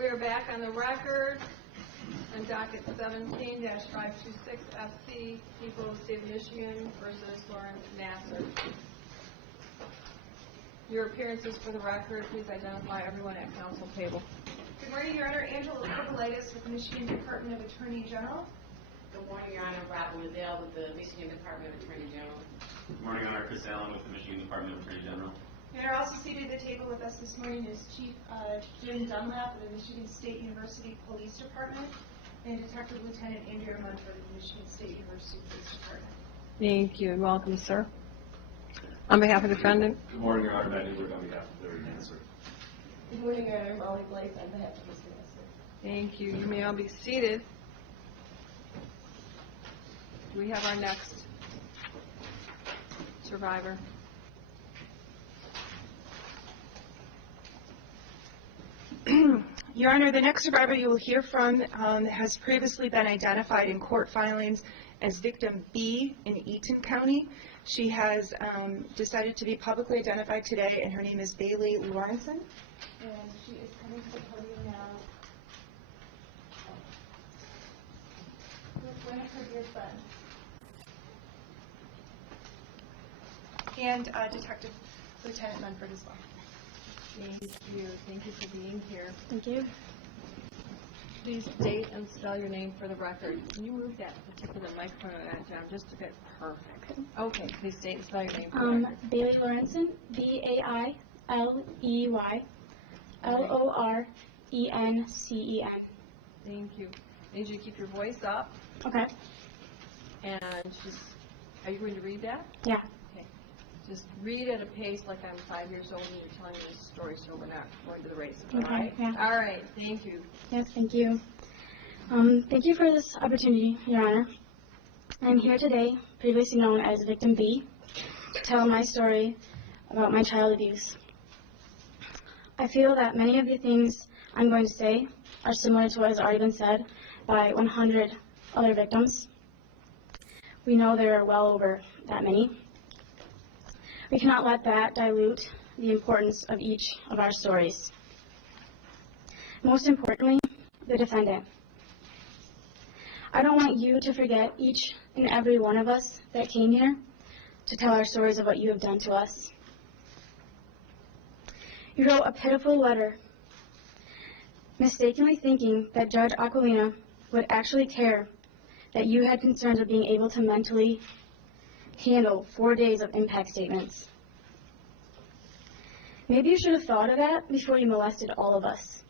We are back on the record on docket 17-526 FC, People of the State of Michigan versus Nassar. Your appearances for the record, please identify everyone at council table. Good morning, Your Honor. Angela Livingston with the Michigan Department of Attorney General. Good morning, Your Honor. Robin Liddell with the Michigan Department of Attorney General. Good morning, Your Honor. Chris Allen with the Michigan Department of Attorney General. Your Honor, also seated at the table with us this morning is Chief Jim Dunlap of the Michigan State University Police Department and Detective Lieutenant Andrea Munford of the Michigan State University Police Department. Thank you and welcome, sir. On behalf of the defendant. Good morning, Your Honor. Matt Newberg on behalf of Larry Nassar. Good morning, Your Honor. Molly Blake on behalf of Mr. Nassar. Thank you. You may all be seated. Do we have our next survivor? Your Honor, the next survivor you will hear from has previously been identified in court filings as victim B in Eaton County. She has decided to be publicly identified today, and her name is Bailey Lorencen. And she is coming to the podium now. One of her dear friends. And Detective Lieutenant Munford as well. Thank you. Thank you for being here. Thank you. Please state and spell your name for the record. Can you move that particular microphone at that job just a bit? Perfect. Okay, please state and spell your name for the record. Bailey Lorencen, B-A-I-L-E-Y, L-O-R-E-N-C-E-N. Thank you. I need you to keep your voice up. Okay. And just, are you going to read that? Yeah. Okay. Just read at a pace like I'm 5 years old and you're telling me this story, so we're not going to the races. Okay, All right? yeah. All right. Thank you. Yes, thank you. Thank you for this opportunity, Your Honor. I'm here today, previously known as Victim B, to tell my story about my child abuse. I feel that many of the things I'm going to say are similar to what has already been said by 100 other victims. We know there are well over that many. We cannot let that dilute the importance of each of our stories. Most importantly, the defendant. I don't want you to forget each and every one of us that came here to tell our stories of what you have done to us. You wrote a pitiful letter, mistakenly thinking that Judge Aquilina would actually care that you had concerns of being able to mentally handle 4 days of impact statements. Maybe you should have thought of that before you molested all of us.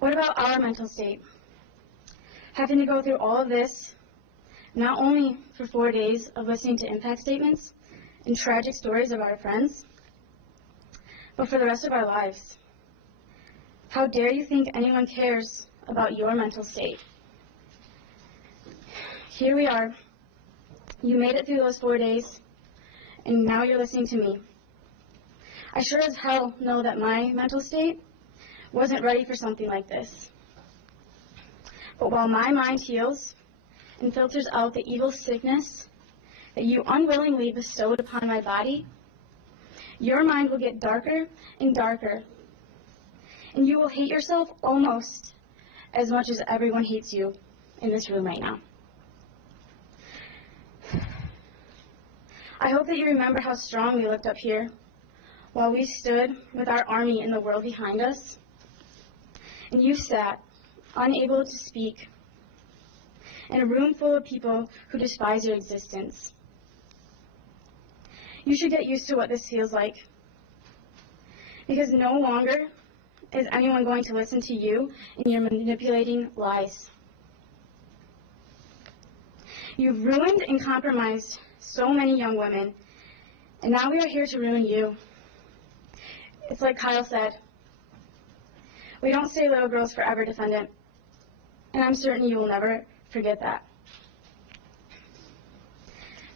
What about our mental state? Having to go through all of this, not only for 4 days of listening to impact statements and tragic stories of our friends, but for the rest of our lives. How dare you think anyone cares about your mental state? Here we are. You made it through those 4 days, and now you're listening to me. I sure as hell know that my mental state wasn't ready for something like this. But while my mind heals and filters out the evil sickness that you unwillingly bestowed upon my body, your mind will get darker and darker, and you will hate yourself almost as much as everyone hates you in this room right now. I hope that you remember how strong we looked up here while we stood with our army in the world behind us, and you sat, unable to speak, in a room full of people who despise your existence. You should get used to what this feels like, because no longer is anyone going to listen to you and your manipulating lies. You've ruined and compromised so many young women, and now we are here to ruin you. It's like Kyle said, we don't stay little girls forever, defendant, and I'm certain you will never forget that.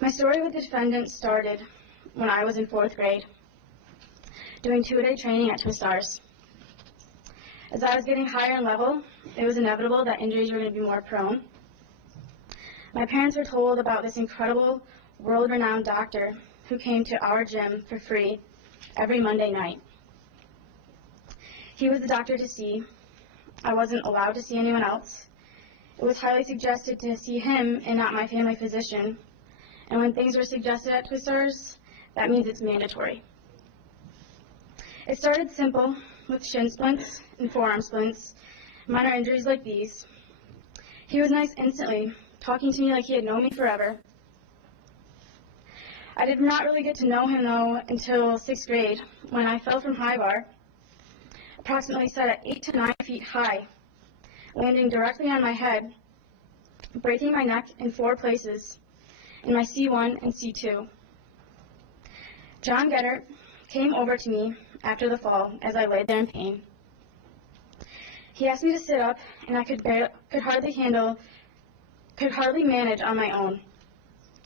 My story with the defendant started when I was in 4th grade, doing two-day training at Twin Stars. As I was getting higher in level, it was inevitable that injuries were going to be more prone. My parents were told about this incredible, world-renowned doctor who came to our gym for free every Monday night. He was the doctor to see. I wasn't allowed to see anyone else. It was highly suggested to see him and not my family physician. And when things were suggested at Twistars, that means it's mandatory. It started simple, with shin splints and forearm splints, minor injuries like these. He was nice instantly, talking to me like he had known me forever. I did not really get to know him, though, until 6th grade, when I fell from high bar, approximately set at 8 to 9 feet high, landing directly on my head, breaking my neck in 4 places, in my C1 and C2. John Geddert came over to me after the fall as I laid there in pain. He asked me to sit up, and I could hardly manage on my own,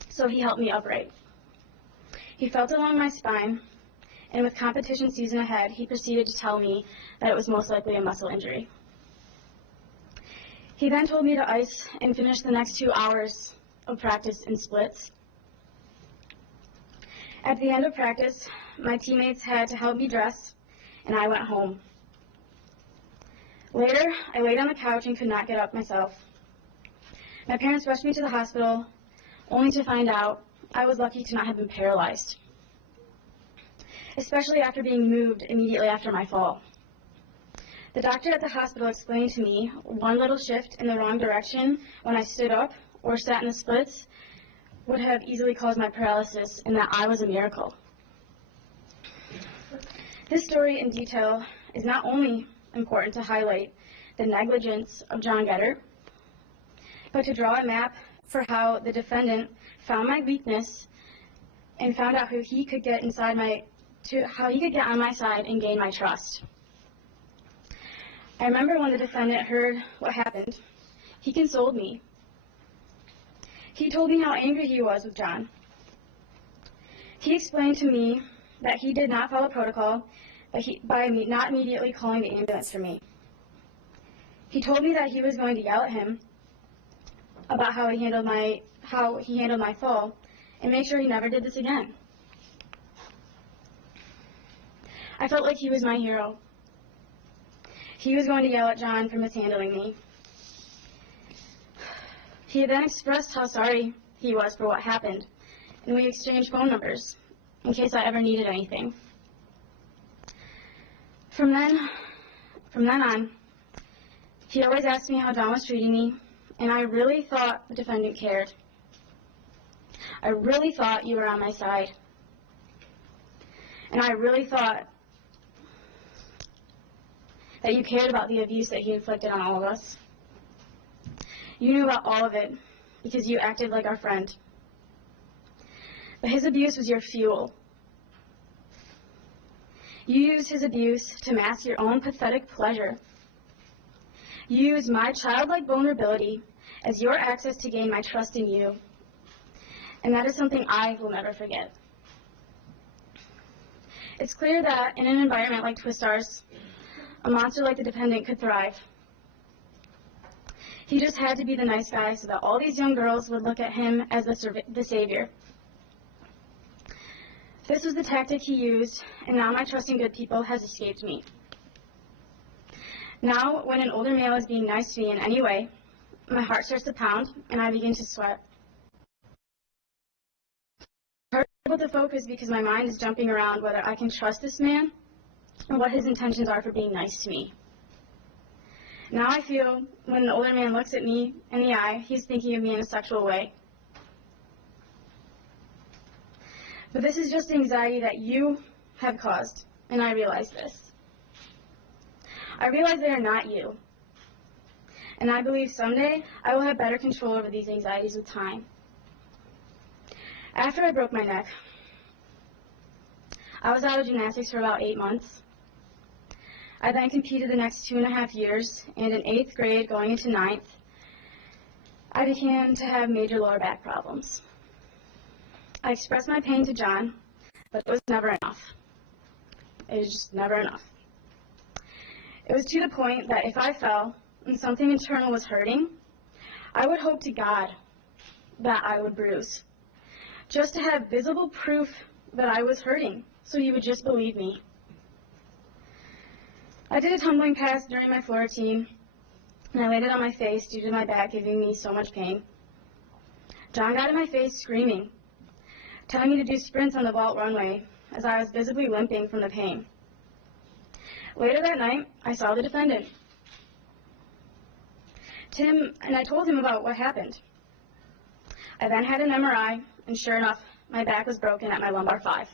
so he helped me upright. He felt along my spine, and with competition season ahead, he proceeded to tell me that it was most likely a muscle injury. He then told me to ice and finish the next 2 hours of practice in splits. At the end of practice, my teammates had to help me dress, and I went home. Later, I laid on the couch and could not get up myself. My parents rushed me to the hospital, only to find out I was lucky to not have been paralyzed, especially after being moved immediately after my fall. The doctor at the hospital explained to me one little shift in the wrong direction when I stood up or sat in the splits would have easily caused my paralysis, and that I was a miracle. This story in detail is not only important to highlight the negligence of John Geddert, but to draw a map for how the defendant found my weakness and found out how he could get on my side and gain my trust. I remember when the defendant heard what happened, he consoled me. He told me how angry he was with John. He explained to me that he did not follow protocol by not immediately calling the ambulance for me. He told me that he was going to yell at him about how he handled my fall and make sure he never did this again. I felt like he was my hero. He was going to yell at John for mishandling me. He then expressed how sorry he was for what happened, and we exchanged phone numbers in case I ever needed anything. From then on, he always asked me how John was treating me, and I really thought the defendant cared. I really thought you were on my side. And I really thought that you cared about the abuse that he inflicted on all of us. You knew about all of it because you acted like our friend. But his abuse was your fuel. You used his abuse to mask your own pathetic pleasure. You used my childlike vulnerability as your access to gain my trust in you. And that is something I will never forget. It's clear that in an environment like Twistars, a monster like the defendant could thrive. He just had to be the nice guy so that all these young girls would look at him as the savior. This was the tactic he used, and now my trust in good people has escaped me. Now, when an older male is being nice to me in any way, my heart starts to pound, and I begin to sweat. It's hard to focus because my mind is jumping around whether I can trust this man or what his intentions are for being nice to me. Now I feel when an older man looks at me in the eye, he's thinking of me in a sexual way. But this is just anxiety that you have caused, and I realize this. I realize they are not you. And I believe someday I will have better control over these anxieties with time. After I broke my neck, I was out of gymnastics for about 8 months. I then competed the next 2.5 years, and in 8th grade, going into 9th, I began to have major lower back problems. I expressed my pain to John, but it was never enough. It was just never enough. It was to the point that if I fell and something internal was hurting, I would hope to God that I would bruise, just to have visible proof that I was hurting, so he would just believe me. I I did a tumbling pass during my floor routine, and I landed on my face due to my back giving me so much pain. John got in my face screaming, telling me to do sprints on the vault runway as I was visibly limping from the pain. Later that night, I saw the defendant, Tim, and I told him about what happened. I then had an MRI, and sure enough, my back was broken at my lumbar 5.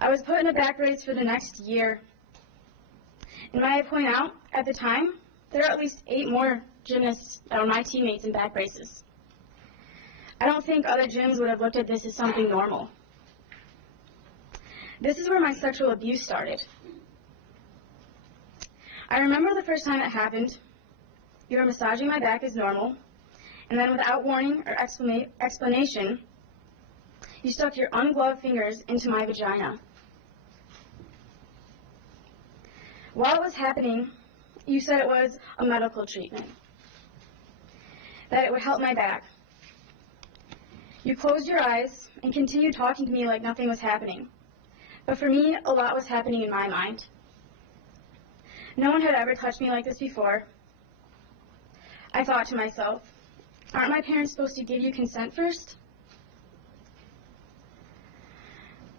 I was put in a back brace for the next year. And may I point out, at the time, there were at least 8 more gymnasts that were my teammates in back braces. I don't think other gyms would have looked at this as something normal. This is where my sexual abuse started. I remember the first time it happened. You were massaging my back as normal, and then without warning or explanation, you stuck your ungloved fingers into my vagina. While it was happening, you said it was a medical treatment, that it would help my back. You closed your eyes and continued talking to me like nothing was happening. But for me, a lot was happening in my mind. No one had ever touched me like this before. I thought to myself, aren't my parents supposed to give you consent first?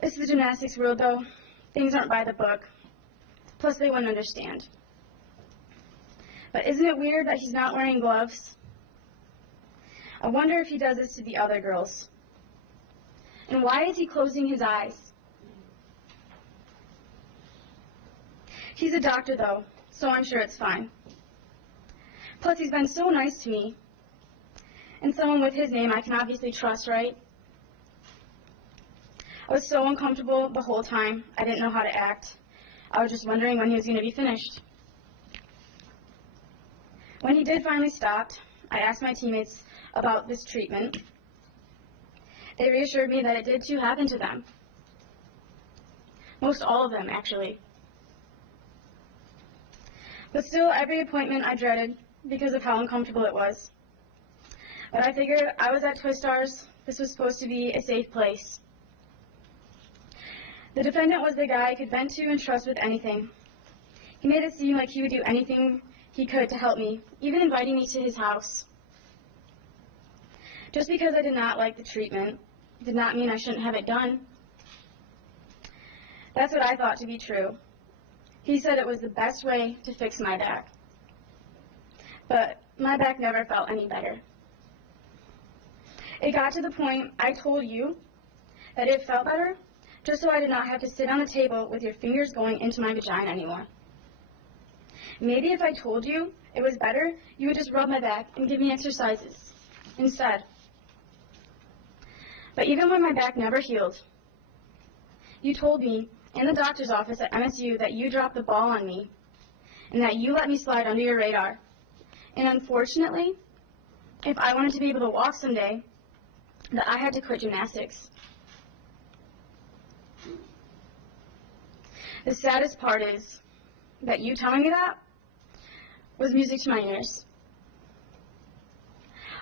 It's the gymnastics world, though. Things aren't by the book. Plus, they wouldn't understand. But isn't it weird that he's not wearing gloves? I wonder if he does this to the other girls. And why is he closing his eyes? He's a doctor, though, so I'm sure it's fine. Plus, he's been so nice to me. And someone with his name I can obviously trust, right? I was so uncomfortable the whole time, I didn't know how to act. I was just wondering when he was going to be finished. When he did finally stop, I asked my teammates about this treatment. They reassured me that it did too happen to them. Most all of them, actually. But still, every appointment I dreaded because of how uncomfortable it was. But I figured I was at Twistars. This was supposed to be a safe place. The defendant was the guy I could vent to and trust with anything. He made it seem like he would do anything he could to help me, even inviting me to his house. Just because I did not like the treatment did not mean I shouldn't have it done. That's what I thought to be true. He said it was the best way to fix my back. But my back never felt any better. It got to the point I told you that it felt better just so I did not have to sit on the table with your fingers going into my vagina anymore. Maybe if I told you it was better, you would just rub my back and give me exercises instead. But even when my back never healed, you told me in the doctor's office at MSU that you dropped the ball on me and that you let me slide under your radar. And unfortunately, if I wanted to be able to walk someday, that I had to quit gymnastics. The saddest part is that you telling me that was music to my ears.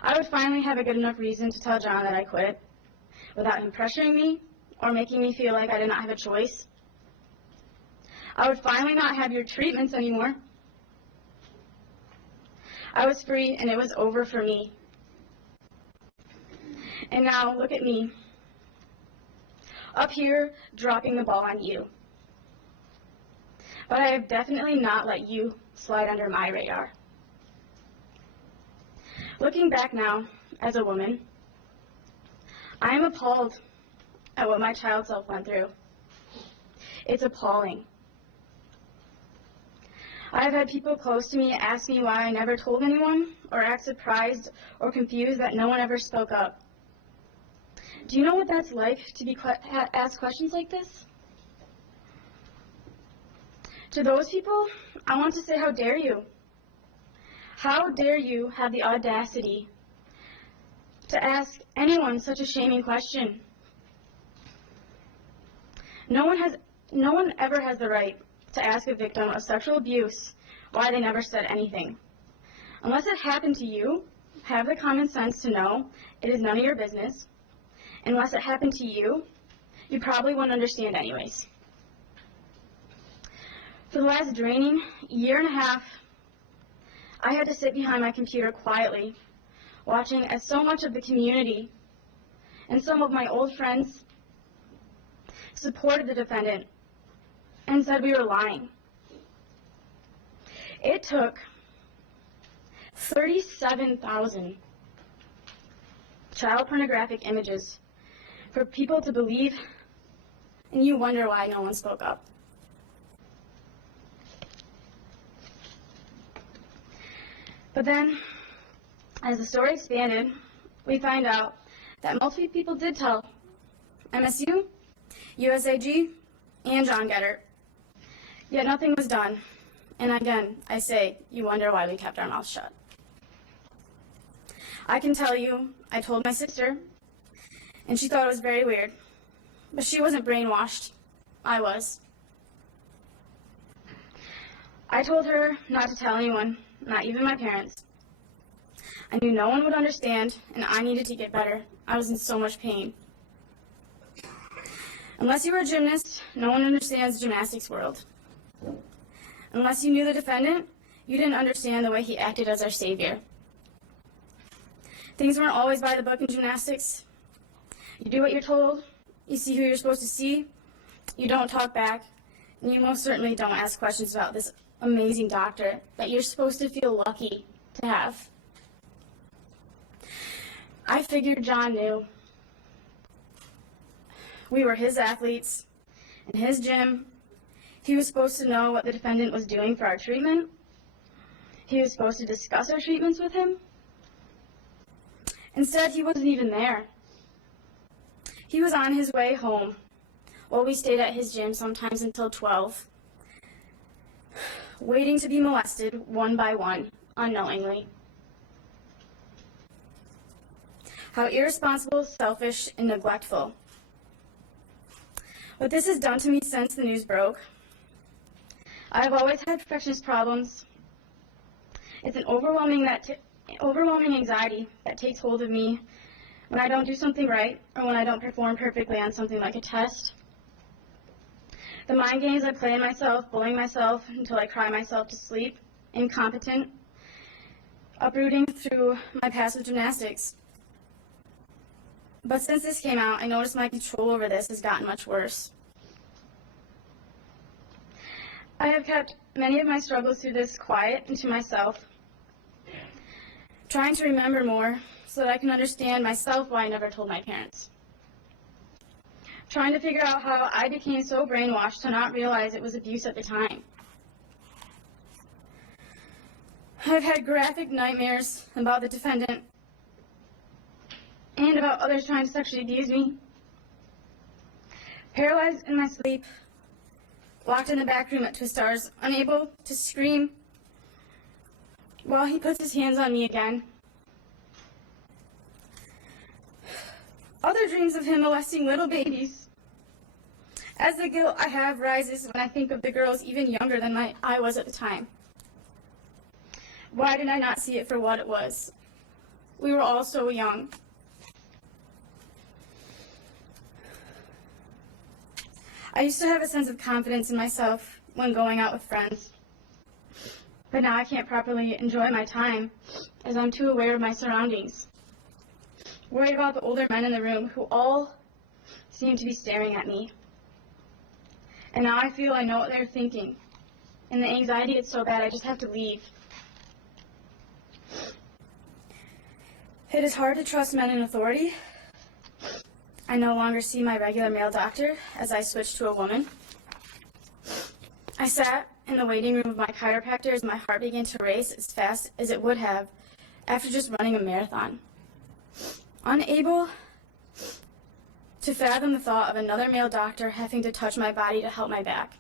I would finally have a good enough reason to tell John that I quit without him pressuring me or making me feel like I did not have a choice. I would finally not have your treatments anymore. I was free and it was over for me. And now look at me, up here dropping the ball on you. But I have definitely not let you slide under my radar. Looking back now, as a woman, I am appalled at what my child self went through. It's appalling. I've had people close to me ask me why I never told anyone, or act surprised or confused that no one ever spoke up. Do you know what that's like to be asked questions like this? To those people, I want to say, how dare you? How dare you have the audacity to ask anyone such a shaming question? No one ever has the right to ask a victim of sexual abuse why they never said anything. Unless it happened to you, have the common sense to know it is none of your business. Unless it happened to you, you probably wouldn't understand anyways. For the last draining year and a half, I had to sit behind my computer quietly, watching as so much of the community and some of my old friends supported the defendant and said we were lying. It took 37,000 child pornographic images for people to believe, and you wonder why no one spoke up. But then, as the story expanded, we find out that multiple people did tell MSU, USAG, and John Getter. Yet nothing was done. And again, I say, you wonder why we kept our mouths shut. I can tell you, I told my sister, and she thought it was very weird. But she wasn't brainwashed. I was. I told her not to tell anyone, not even my parents. I knew no one would understand, and I needed to get better. I was in so much pain. Unless you were a gymnast, no one understands the gymnastics world. Unless you knew the defendant, you didn't understand the way he acted as our savior. Things weren't always by the book in gymnastics. You do what you're told, you see who you're supposed to see, you don't talk back, and you most certainly don't ask questions about this amazing doctor that you're supposed to feel lucky to have. I figured John knew. We were his athletes, in his gym. He was supposed to know what the defendant was doing for our treatment. He was supposed to discuss our treatments with him. Instead, he wasn't even there. He was on his way home, while we stayed at his gym sometimes until 12, waiting to be molested one by one, unknowingly. How irresponsible, selfish, and neglectful. What this has done to me since the news broke. I have always had perfectionist problems. It's an overwhelming anxiety that takes hold of me when I don't do something right or when I don't perform perfectly on something like a test. The mind games I play in myself, bullying myself until I cry myself to sleep, incompetent, uprooting through my past with gymnastics. But since this came out, I noticed my control over this has gotten much worse. I have kept many of my struggles through this quiet and to myself, trying to remember more so that I can understand myself why I never told my parents. Trying to figure out how I became so brainwashed to not realize it was abuse at the time. I've had graphic nightmares about the defendant and about others trying to sexually abuse me. Paralyzed in my sleep, locked in the back room at Twistars, unable to scream while he puts his hands on me again. Other dreams of him molesting little babies. As the guilt I have rises when I think of the girls even younger than I was at the time. Why did I not see it for what it was? We were all so young. I used to have a sense of confidence in myself when going out with friends. But now I can't properly enjoy my time as I'm too aware of my surroundings. Worried about the older men in the room who all seem to be staring at me. And now I feel I know what they're thinking. And the anxiety gets so bad I just have to leave. It is hard to trust men in authority. I no longer see my regular male doctor as I switched to a woman. I sat in the waiting room of my chiropractor as my heart began to race as fast as it would have after just running a marathon. Unable to fathom the thought of another male doctor having to touch my body to help my back.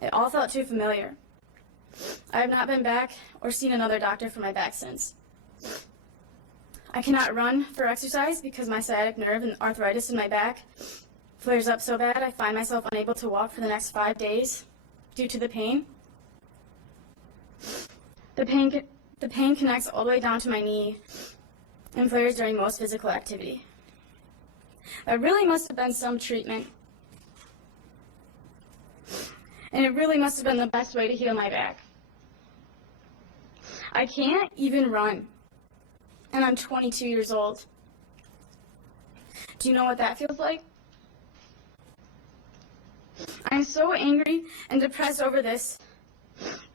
It all felt too familiar. I have not been back or seen another doctor for my back since. I cannot run for exercise because my sciatic nerve and arthritis in my back flares up so bad I find myself unable to walk for the next 5 days due to the pain. The pain connects all the way down to my knee and flares during most physical activity. There really must have been some treatment. and it really must have been the best way to heal my back. I can't even run, and I'm 22 years old. Do you know what that feels like? I'm so angry and depressed over this,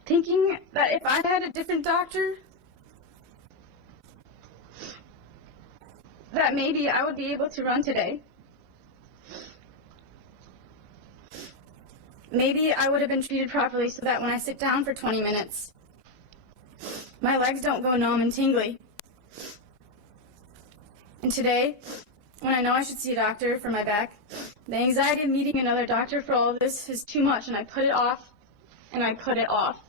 thinking that if I had a different doctor, that maybe I would be able to run today. Maybe I would have been treated properly so that when I sit down for 20 minutes, my legs don't go numb and tingly. And today, when I know I should see a doctor for my back, the anxiety of meeting another doctor for all of this is too much, and I put it off, and I put it off.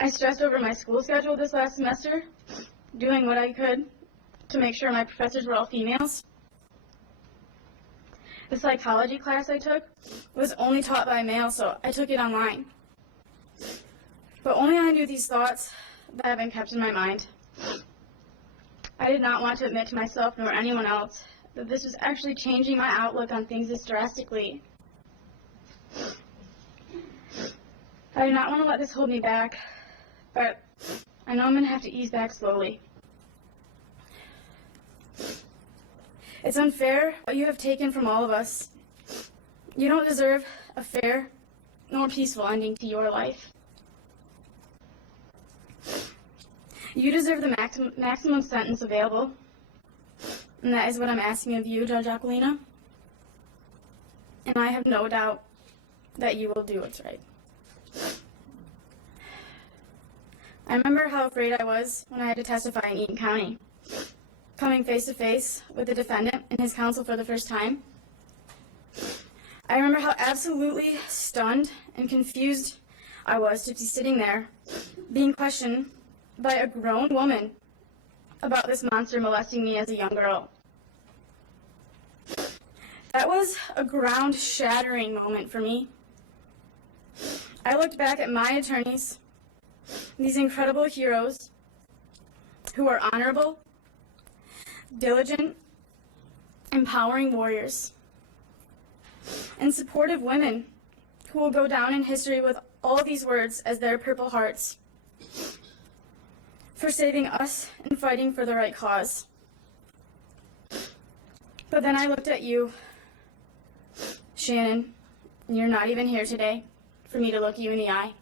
I stressed over my school schedule this last semester, doing what I could to make sure my professors were all females. The psychology class I took was only taught by males, so I took it online. But only I knew these thoughts that have been kept in my mind. I did not want to admit to myself nor anyone else that this was actually changing my outlook on things this drastically. I do not want to let this hold me back, but I know I'm going to have to ease back slowly. It's unfair what you have taken from all of us. You don't deserve a fair nor peaceful ending to your life. You deserve the maximum sentence available, and that is what I'm asking of you, Judge Aquilina. And I have no doubt that you will do what's right. I remember how afraid I was when I had to testify in Eaton County, coming face to face with the defendant and his counsel for the first time. I remember how absolutely stunned and confused I was to be sitting there, being questioned by a grown woman about this monster molesting me as a young girl. That was a ground-shattering moment for me. I looked back at my attorneys, these incredible heroes who are honorable, diligent, empowering warriors, and supportive women who will go down in history with all these words as their Purple Hearts, for saving us and fighting for the right cause. But then I looked at you, Shannon, and you're not even here today for me to look you in the eye.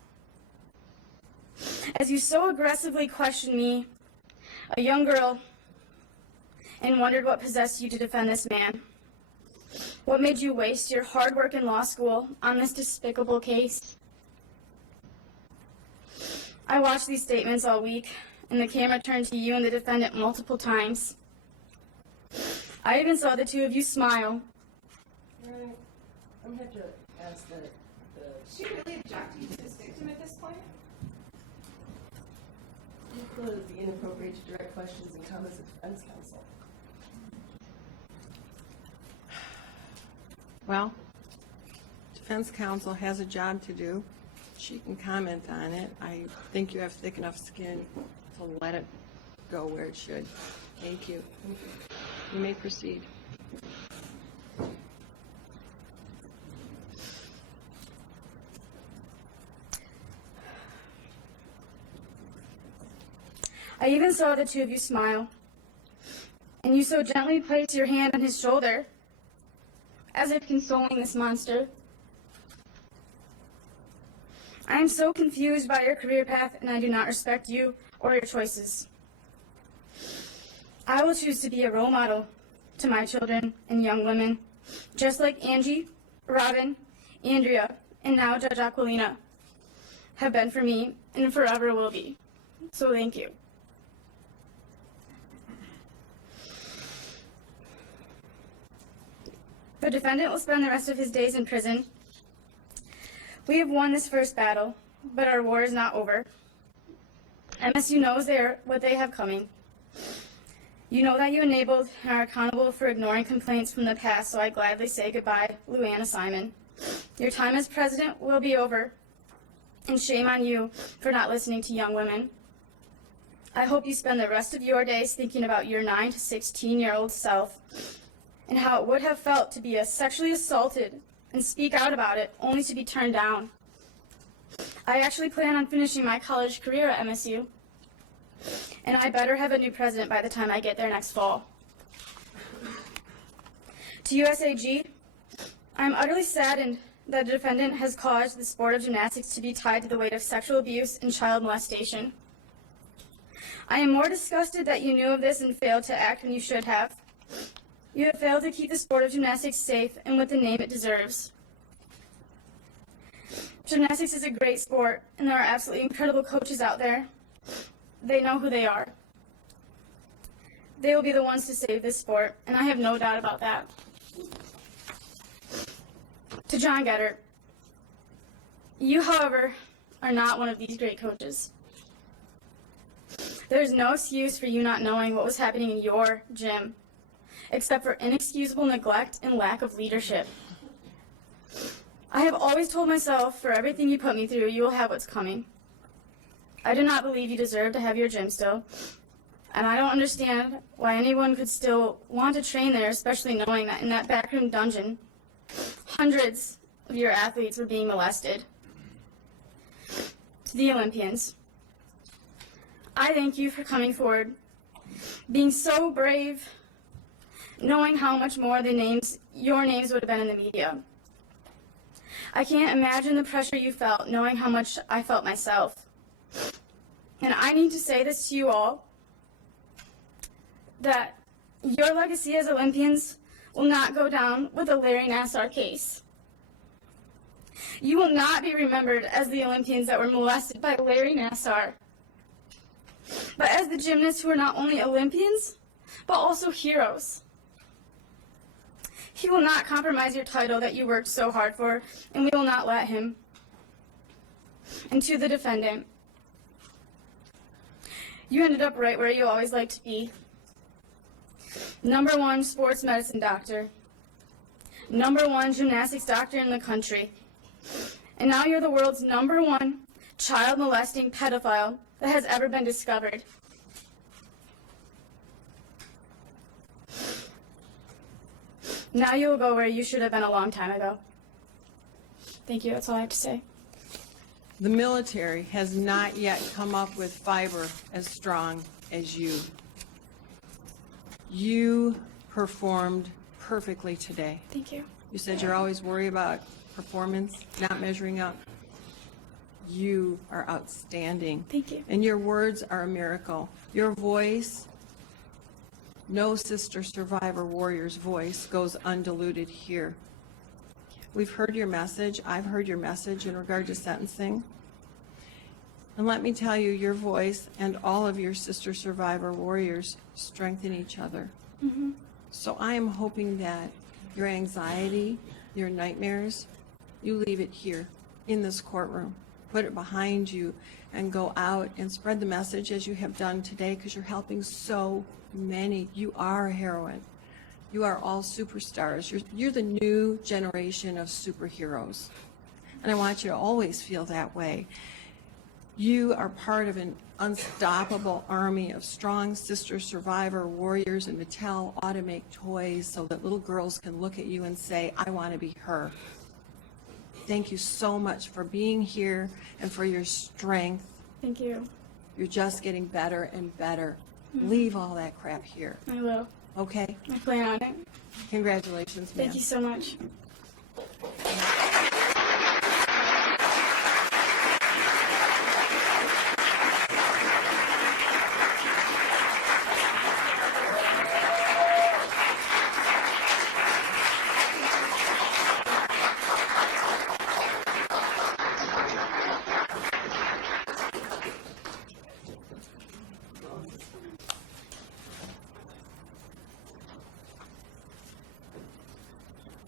As you so aggressively questioned me, a young girl, and wondered what possessed you to defend this man. What made you waste your hard work in law school on this despicable case? I watched these statements all week, and the camera turned to you and the defendant multiple times. I even saw the two of you smile. I'm going to have to ask that she really objecting to this victim at this point? You feel it would be inappropriate to direct questions and comments of defense counsel. Well, defense counsel has a job to do. She can comment on it. I think you have thick enough skin to let it go where it should. Thank you. You may proceed. I even saw the two of you smile, and you so gently placed your hand on his shoulder, as if consoling this monster. I am so confused by your career path, and I do not respect you or your choices. I will choose to be a role model to my children and young women, just like Angie, Robin, Andrea, and now Judge Aquilina have been for me and forever will be. So thank you. The defendant will spend the rest of his days in prison. We have won this first battle, but our war is not over. MSU knows what they have coming. You know that you enabled and are accountable for ignoring complaints from the past, so I gladly say goodbye, Luanna Simon. Your time as president will be over, and shame on you for not listening to young women. I hope you spend the rest of your days thinking about your 9 to 16-year-old self and how it would have felt to be sexually assaulted and speak out about it, only to be turned down. I actually plan on finishing my college career at MSU, and I better have a new president by the time I get there next fall. To USAG, I'm utterly saddened that the defendant has caused the sport of gymnastics to be tied to the weight of sexual abuse and child molestation. I am more disgusted that you knew of this and failed to act when you should have. You have failed to keep the sport of gymnastics safe and with the name it deserves. Gymnastics is a great sport, and there are absolutely incredible coaches out there. They know who they are. They will be the ones to save this sport, and I have no doubt about that. To John Getter, you, however, are not one of these great coaches. There is no excuse for you not knowing what was happening in your gym, except for inexcusable neglect and lack of leadership. I have always told myself, for everything you put me through, you will have what's coming. I do not believe you deserve to have your gym still, and I don't understand why anyone could still want to train there, especially knowing that in that backroom dungeon, hundreds of your athletes were being molested. To the Olympians, I thank you for coming forward, being so brave, knowing how much more your names would have been in the media. I can't imagine the pressure you felt, knowing how much I felt myself. And I need to say this to you all, that your legacy as Olympians will not go down with the Larry Nassar case. You will not be remembered as the Olympians that were molested by Larry Nassar, but as the gymnasts who are not only Olympians, but also heroes. He will not compromise your title that you worked so hard for, and we will not let him. And to the defendant, you ended up right where you always liked to be. #1 sports medicine doctor. #1 gymnastics doctor in the country. And now you're the world's #1 child molesting pedophile that has ever been discovered. Now you will go where you should have been a long time ago. Thank you, that's all I have to say. The military has not yet come up with fiber as strong as you. You performed perfectly today. Thank you. You said you're always worried about performance, not measuring up. You are outstanding. Thank you. And your words are a miracle. Your voice, no sister survivor warrior's voice goes undiluted here. We've heard your message. I've heard your message in regard to sentencing. And let me tell you, your voice and all of your sister survivor warriors strengthen each other. Mm-hmm. So I am hoping that your anxiety, your nightmares, you leave it here in this courtroom. Put it behind you and go out and spread the message as you have done today, because you're helping so many. You are a heroine. You are all superstars. You're the new generation of superheroes. And I want you to always feel that way. You are part of an unstoppable army of strong sister survivor warriors, and Mattel ought to make toys so that little girls can look at you and say, I want to be her. Thank you so much for being here and for your strength. Thank you. You're just getting better and better. Leave all that crap here. I will. Okay? I plan on it. Congratulations, ma'am. Thank you so much.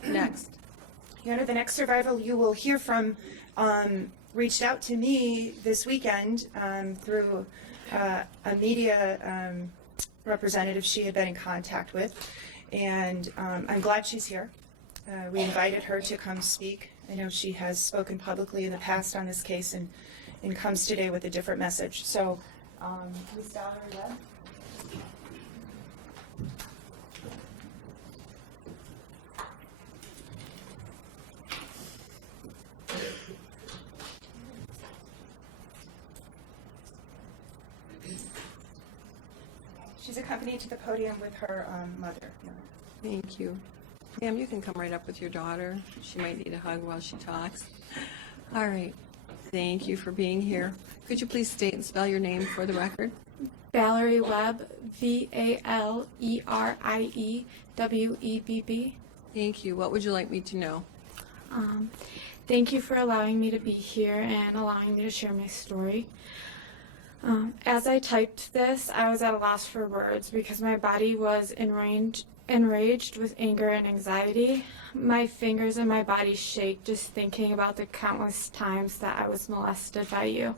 Next. Your Honor, the next survivor you will hear from reached out to me this weekend through a media representative she had been in contact with, and I'm glad she's here. We invited her to come speak. I know she has spoken publicly in the past on this case and comes today with a different message. So, Ms. Valerie Webb. She's accompanied to the podium with her mother. Thank you. Pam, you can come right up with your daughter. She might need a hug while she talks. All right. Thank you for being here. Could you please state and spell your name for the record? Valerie Webb, Valerie-Webb. Thank you. What would you like me to know? Thank you for allowing me to be here and allowing me to share my story. As I typed this, I was at a loss for words because my body was enraged with anger and anxiety. My fingers and my body shake just thinking about the countless times that I was molested by you.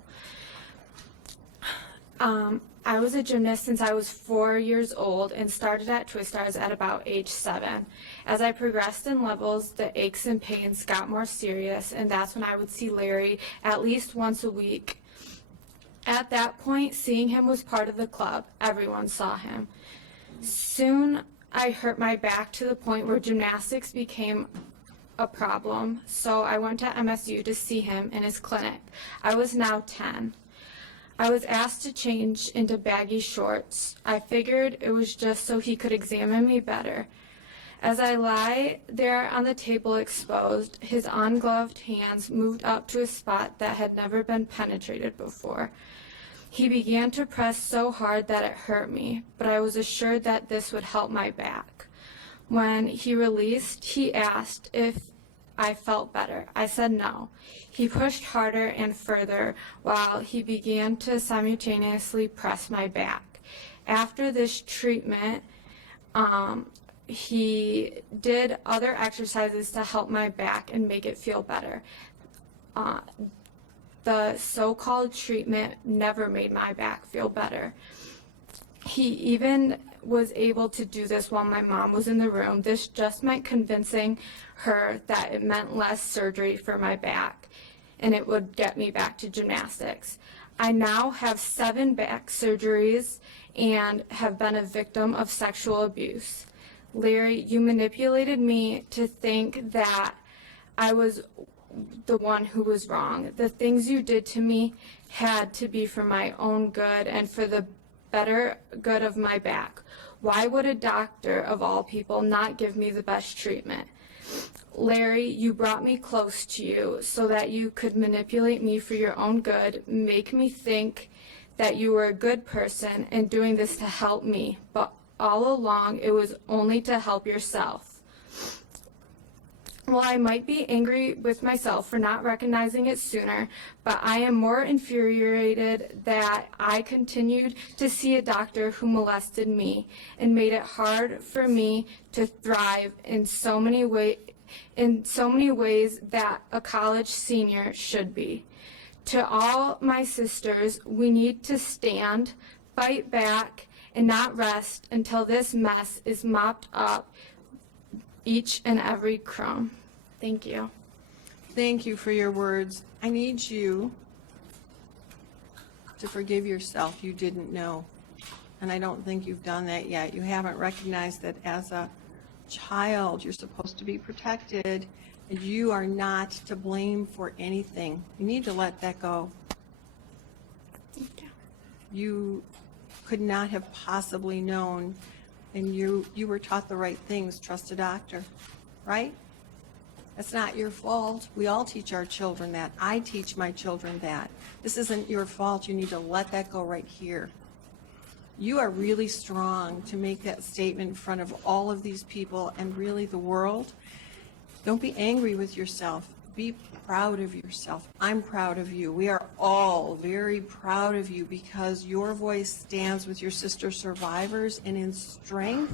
I was a gymnast since I was 4 years old and started at Twistars at about age 7. As I progressed in levels, the aches and pains got more serious, and that's when I would see Larry at least once a week. At that point, seeing him was part of the club. Everyone saw him. Soon, I hurt my back to the point where gymnastics became a problem, so I went to MSU to see him in his clinic. I was now 10. I was asked to change into baggy shorts. I figured it was just so he could examine me better. As I lie there on the table exposed, his ungloved hands moved up to a spot that had never been penetrated before. He began to press so hard that it hurt me, but I was assured that this would help my back. When he released, he asked if I felt better. I said no. He pushed harder and further while he began to simultaneously press my back. After this treatment, he did other exercises to help my back and make it feel better. The so-called treatment never made my back feel better. He even was able to do this while my mom was in the room. This just meant convincing her that it meant less surgery for my back and it would get me back to gymnastics. I now have 7 back surgeries and have been a victim of sexual abuse. Larry, you manipulated me to think that I was the one who was wrong. The things you did to me had to be for my own good and for the better good of my back. Why would a doctor, of all people, not give me the best treatment? Larry, you brought me close to you so that you could manipulate me for your own good, make me think that you were a good person and doing this to help me, but all along it was only to help yourself. Well, I might be angry with myself for not recognizing it sooner, but I am more infuriated that I continued to see a doctor who molested me and made it hard for me to thrive in so many ways that a college senior should be. To all my sisters, we need to stand, fight back, and not rest until this mess is mopped up, each and every crumb. Thank you. Thank you for your words. I need you to forgive yourself. You didn't know. And I don't think you've done that yet. You haven't recognized that as a child, you're supposed to be protected. And you are not to blame for anything. You need to let that go. Thank you. You could not have possibly known, and you were taught the right things. Trust a doctor, right? That's not your fault. We all teach our children that. I teach my children that. This isn't your fault. You need to let that go right here. You are really strong to make that statement in front of all of these people and really the world. Don't be angry with yourself. Be proud of yourself. I'm proud of you. We are all very proud of you because your voice stands with your sister survivors, and in strength,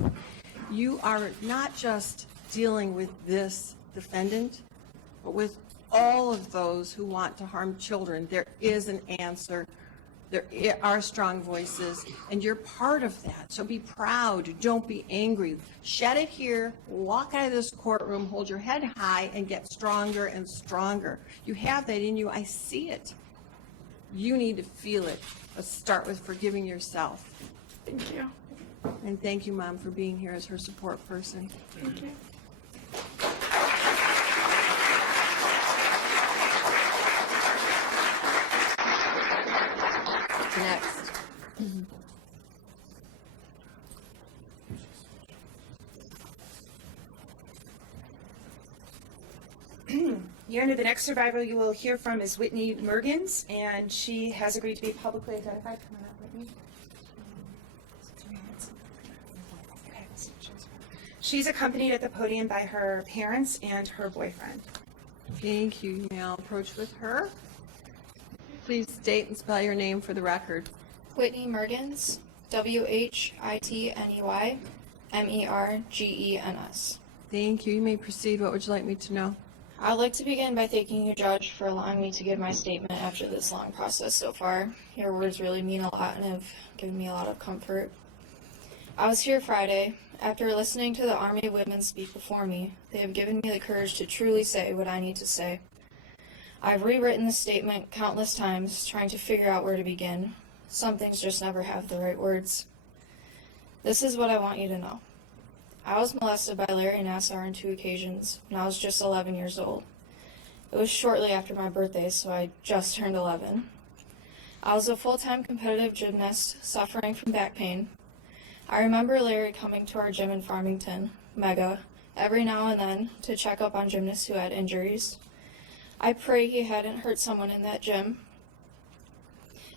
you are not just dealing with this defendant, but with all of those who want to harm children. There is an answer. There are strong voices, and you're part of that. So be proud. Don't be angry. Shed it here. Walk out of this courtroom. Hold your head high and get stronger and stronger. You have that in you. I see it. You need to feel it. Let's start with forgiving yourself. Thank you. And thank you, Mom, for being here as her support person. Thank you. Next. Your Honor, the next survivor you will hear from is Whitney Mergens, and she has agreed to be publicly identified. Come on up, Whitney. She's accompanied at the podium by her parents and her boyfriend. Thank you. You may all approach with her. Please state and spell your name for the record. Whitney Mergens, Whitney Mergens. Thank you. You may proceed. What would you like me to know? I'd like to begin by thanking you, Judge, for allowing me to give my statement after this long process so far. Your words really mean a lot and have given me a lot of comfort. I was here Friday. After listening to the Army women speak before me, they have given me the courage to truly say what I need to say. I've rewritten the statement countless times, trying to figure out where to begin. Some things just never have the right words. This is what I want you to know. I was molested by Larry Nassar on 2 occasions when I was just 11 years old. It was shortly after my birthday, so I just turned 11. I was a full-time competitive gymnast suffering from back pain. I remember Larry coming to our gym in Farmington, Mega, every now and then to check up on gymnasts who had injuries. I pray he hadn't hurt someone in that gym.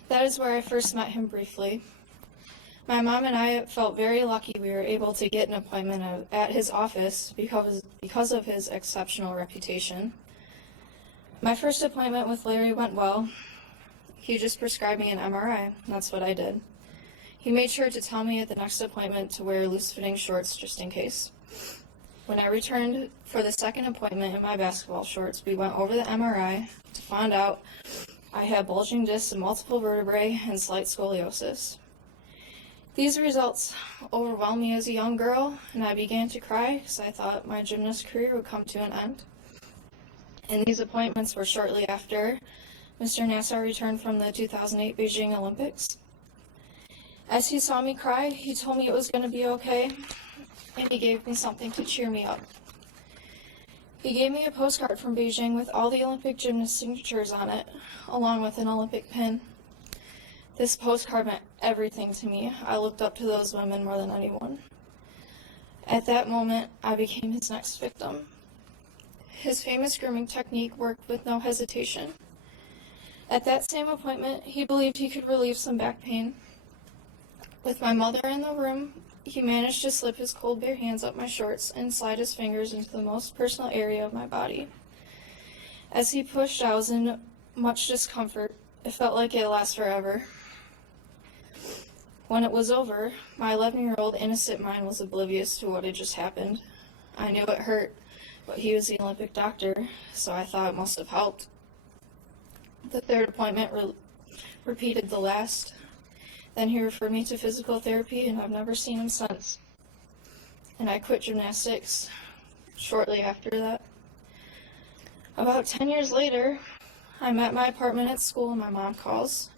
That is where I first met him briefly. My mom and I felt very lucky we were able to get an appointment at his office because of his exceptional reputation. My first appointment with Larry went well. He just prescribed me an MRI. That's what I did. He made sure to tell me at the next appointment to wear loose-fitting shorts just in case. When I returned for the second appointment in my basketball shorts, we went over the MRI to find out I had bulging discs in multiple vertebrae and slight scoliosis. These results overwhelmed me as a young girl, and I began to cry because I thought my gymnast career would come to an end. And these appointments were shortly after Mr. Nassar returned from the 2008 Beijing Olympics. As he saw me cry, he told me it was going to be okay, and he gave me something to cheer me up. He gave me a postcard from Beijing with all the Olympic gymnast signatures on it, along with an Olympic pin. This postcard meant everything to me. I looked up to those women more than anyone. At that moment, I became his next victim. His famous grooming technique worked with no hesitation. At that same appointment, he believed he could relieve some back pain. With my mother in the room, he managed to slip his cold bare hands up my shorts and slide his fingers into the most personal area of my body. As he pushed, I was in much discomfort. It felt like it lasted forever. When it was over, my 11-year-old innocent mind was oblivious to what had just happened. I knew it hurt, but he was the Olympic doctor, so I thought it must have helped. The third appointment repeated the last. Then he referred me to physical therapy, and I've never seen him since. And I quit gymnastics shortly after that. About 10 years later, I'm at my apartment at school, and my mom calls.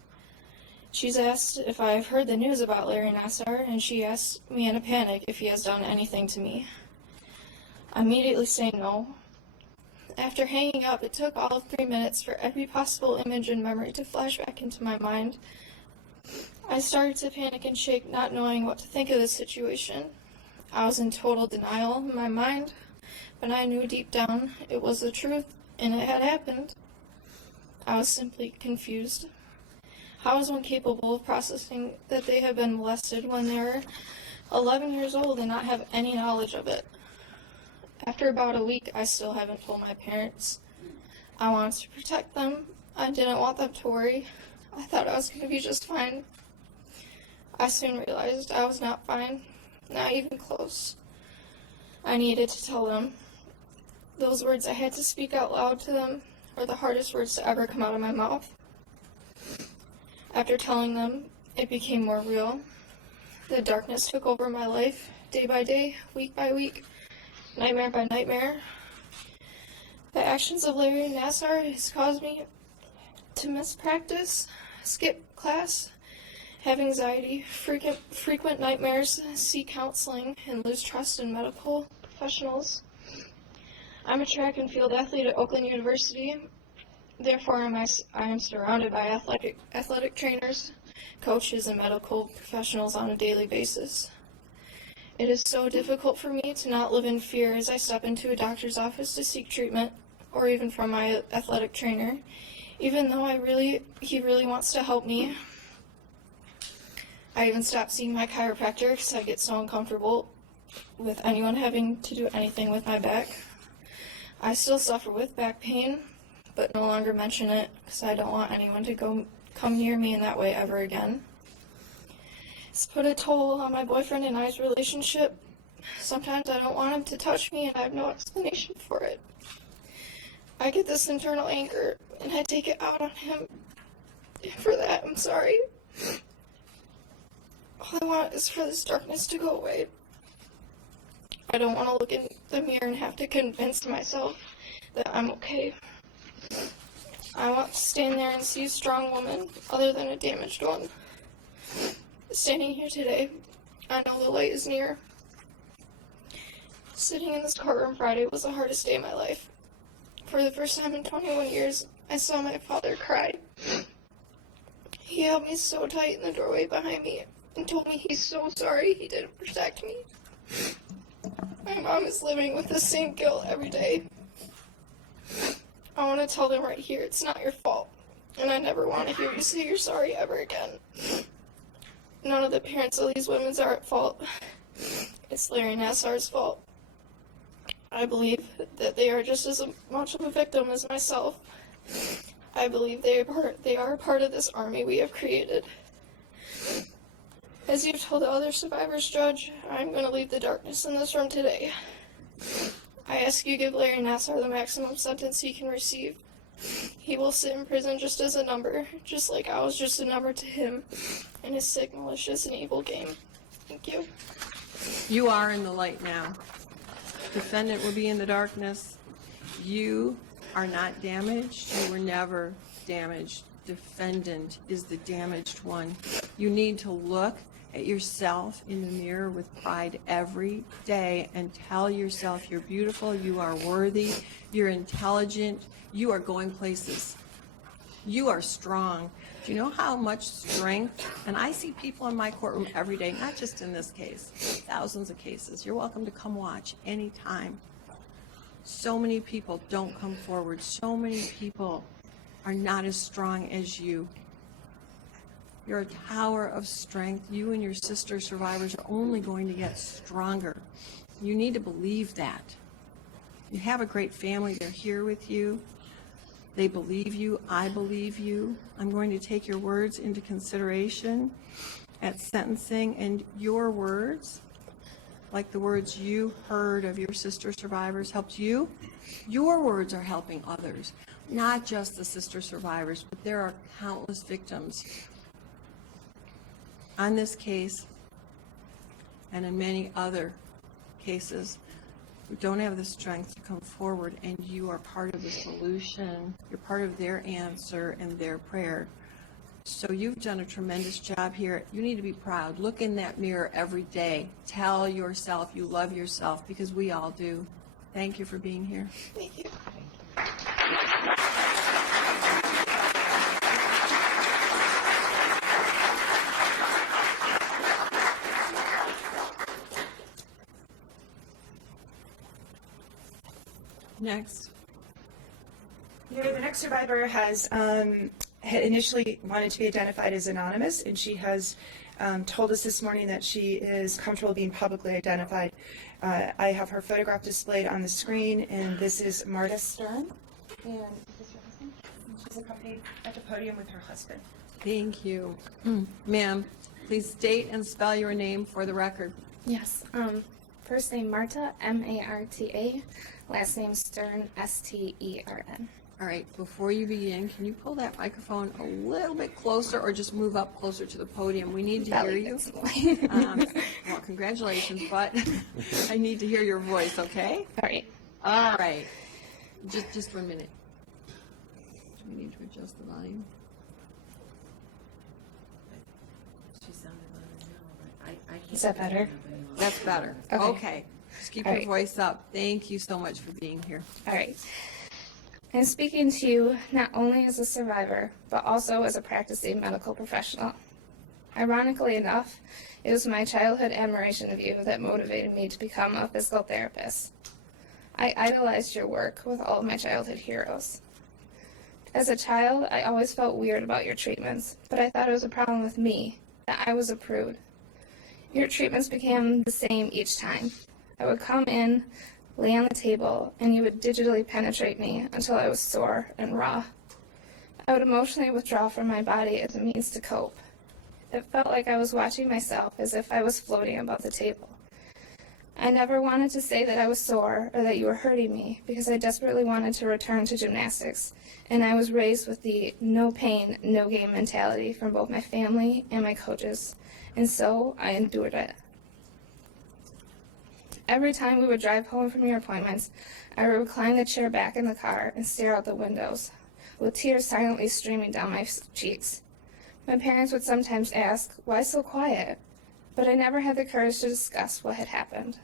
She's asked if I've heard the news about Larry Nassar, and she asked me in a panic if he has done anything to me. I immediately say no. After hanging up, it took all of 3 minutes for every possible image and memory to flash back into my mind. I started to panic and shake, not knowing what to think of the situation. I was in total denial in my mind, but I knew deep down it was the truth, and it had happened. I was simply confused. How is one capable of processing that they have been molested when they were 11 years old and not have any knowledge of it? After about a week, I still haven't told my parents. I wanted to protect them. I didn't want them to worry. I thought I was going to be just fine. I soon realized I was not fine, not even close. I needed to tell them. Those words I had to speak out loud to them were the hardest words to ever come out of my mouth. After telling them, it became more real. The darkness took over my life, day by day, week by week, nightmare by nightmare. The actions of Larry Nassar has caused me to miss practice, skip class, have anxiety, frequent nightmares, seek counseling, and lose trust in medical professionals. I'm a track and field athlete at Oakland University. Therefore, I am surrounded by athletic trainers, coaches, and medical professionals on a daily basis. It is so difficult for me to not live in fear as I step into a doctor's office to seek treatment. or even from my athletic trainer, even though he really wants to help me. I even stopped seeing my chiropractor because I get so uncomfortable with anyone having to do anything with my back. I still suffer with back pain, but no longer mention it because I don't want anyone to come near me in that way ever again. It's put a toll on my boyfriend and I's relationship. Sometimes I don't want him to touch me and I have no explanation for it. I get this internal anger and I take it out on him. And for that, I'm sorry. All I want is for this darkness to go away. I don't want to look in the mirror and have to convince myself that I'm okay. I want to stand there and see a strong woman other than a damaged one. Standing here today, I know the light is near. Sitting in this courtroom Friday was the hardest day of my life. For the first time in 21 years, I saw my father cry. He held me so tight in the doorway behind me and told me he's so sorry he didn't protect me. My mom is living with the same guilt every day. I want to tell them right here, it's not your fault, and I never want to hear you say you're sorry ever again. None of the parents of these women are at fault. It's Larry Nassar's fault. I believe that they are just as much of a victim as myself. I believe they are a part of this army we have created. As you've told the other survivors, Judge, I'm going to leave the darkness in this room today. I ask you to give Larry Nassar the maximum sentence he can receive. He will sit in prison just as a number, just like I was just a number to him in his sick, malicious, and evil game. Thank you. You are in the light now. Defendant will be in the darkness. You are not damaged. You were never damaged. Defendant is the damaged one. You need to look at yourself in the mirror with pride every day and tell yourself you're beautiful, you are worthy, you're intelligent, you are going places. You are strong. Do you know how much strength? And I see people in my courtroom every day, not just in this case, thousands of cases. You're welcome to come watch anytime. So many people don't come forward. So many people are not as strong as you. You're a tower of strength. You and your sister survivors are only going to get stronger. You need to believe that. You have a great family. They're here with you. They believe you. I believe you. I'm going to take your words into consideration at sentencing, and your words, like the words you heard of your sister survivors, helped you. Your words are helping others, not just the sister survivors, but there are countless victims on this case and in many other cases who don't have the strength to come forward, and you are part of the solution. You're part of their answer and their prayer. So you've done a tremendous job here. You need to be proud. Look in that mirror every day. Tell yourself you love yourself, because we all do. Thank you for being here. Thank you. Next. The next survivor has had initially wanted to be identified as anonymous, and she has told us this morning that she is comfortable being publicly identified. I have her photograph displayed on the screen, and this is Marta Stern. And is this her husband? She's accompanied at the podium with her husband. Thank you. Ma'am, please state and spell your name for the record. Yes. First name Marta, M-A-R-T-A. Last name Stern, S-T-E-R-N. All right, before you begin, can you pull that microphone a little bit closer, or just move up closer to the podium? We need to hear you. Well, congratulations, but I need to hear your voice, okay? All right. All right. Just for a minute. Do we need to adjust the volume? She sounded louder now, but Is that better? That's better. Okay. Okay. Just keep All your right. voice up. Thank you so much for being here. All right. I'm speaking to you not only as a survivor, but also as a practicing medical professional. Ironically enough, it was my childhood admiration of you that motivated me to become a physical therapist. I idolized your work with all of my childhood heroes. As a child, I always felt weird about your treatments, but I thought it was a problem with me, that I was a prude. Your treatments became the same each time. I would come in, lay on the table, and you would digitally penetrate me until I was sore and raw. I would emotionally withdraw from my body as a means to cope. It felt like I was watching myself as if I was floating above the table. I never wanted to say that I was sore or that you were hurting me because I desperately wanted to return to gymnastics, and I was raised with the no pain, no gain mentality from both my family and my coaches, and so I endured it. Every time we would drive home from your appointments, I would recline the chair back in the car and stare out the windows, with tears silently streaming down my cheeks. My parents would sometimes ask, "Why so quiet?" But I never had the courage to discuss what had happened.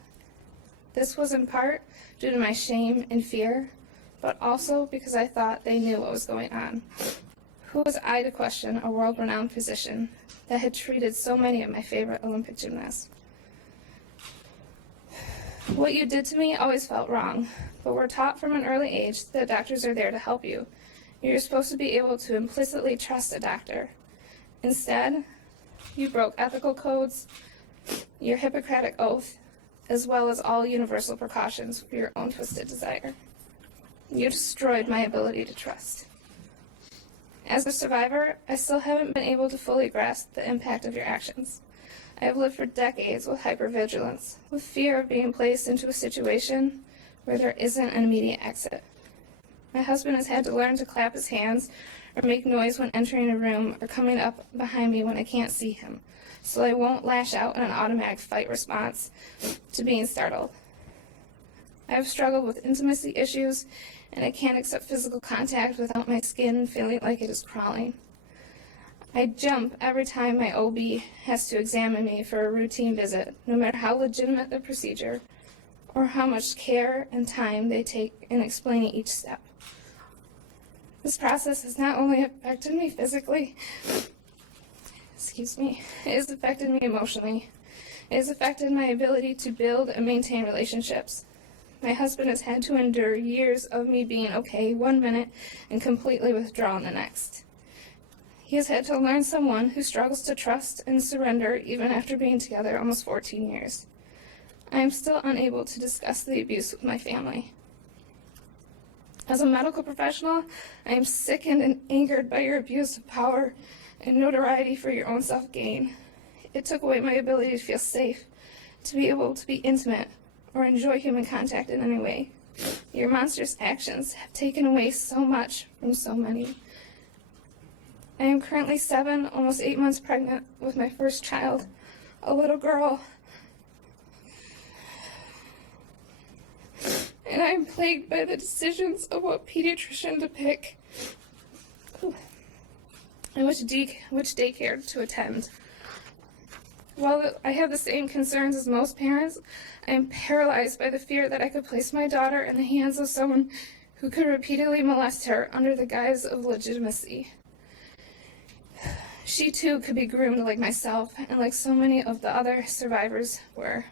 This was in part due to my shame and fear, but also because I thought they knew what was going on. Who was I to question a world-renowned physician that had treated so many of my favorite Olympic gymnasts? What you did to me always felt wrong, but we're taught from an early age that doctors are there to help you. You're supposed to be able to implicitly trust a doctor. Instead, you broke ethical codes, your Hippocratic oath, as well as all universal precautions for your own twisted desire. You destroyed my ability to trust. As a survivor, I still haven't been able to fully grasp the impact of your actions. I have lived for decades with hypervigilance, with fear of being placed into a situation where there isn't an immediate exit. My husband has had to learn to clap his hands or make noise when entering a room or coming up behind me when I can't see him, so I won't lash out in an automatic fight response to being startled. I have struggled with intimacy issues, and I can't accept physical contact without my skin feeling like it is crawling. I jump every time my OB has to examine me for a routine visit, no matter how legitimate the procedure or how much care and time they take in explaining each step. This process has not only affected me physically, it has affected me emotionally. It has affected my ability to build and maintain relationships. My husband has had to endure years of me being okay one minute and completely withdrawn the next. He has had to learn someone who struggles to trust and surrender even after being together almost 14 years. I am still unable to discuss the abuse with my family. As a medical professional, I am sickened and angered by your abuse of power and notoriety for your own self-gain. It took away my ability to feel safe, to be able to be intimate, or enjoy human contact in any way. Your monstrous actions have taken away so much from so many. I am currently 7, almost 8 months pregnant with my first child, a little girl. And I am plagued by the decisions of what pediatrician to pick and which daycare to attend. While I have the same concerns as most parents, I am paralyzed by the fear that I could place my daughter in the hands of someone who could repeatedly molest her under the guise of legitimacy. She too could be groomed like myself and like so many of the other survivors were.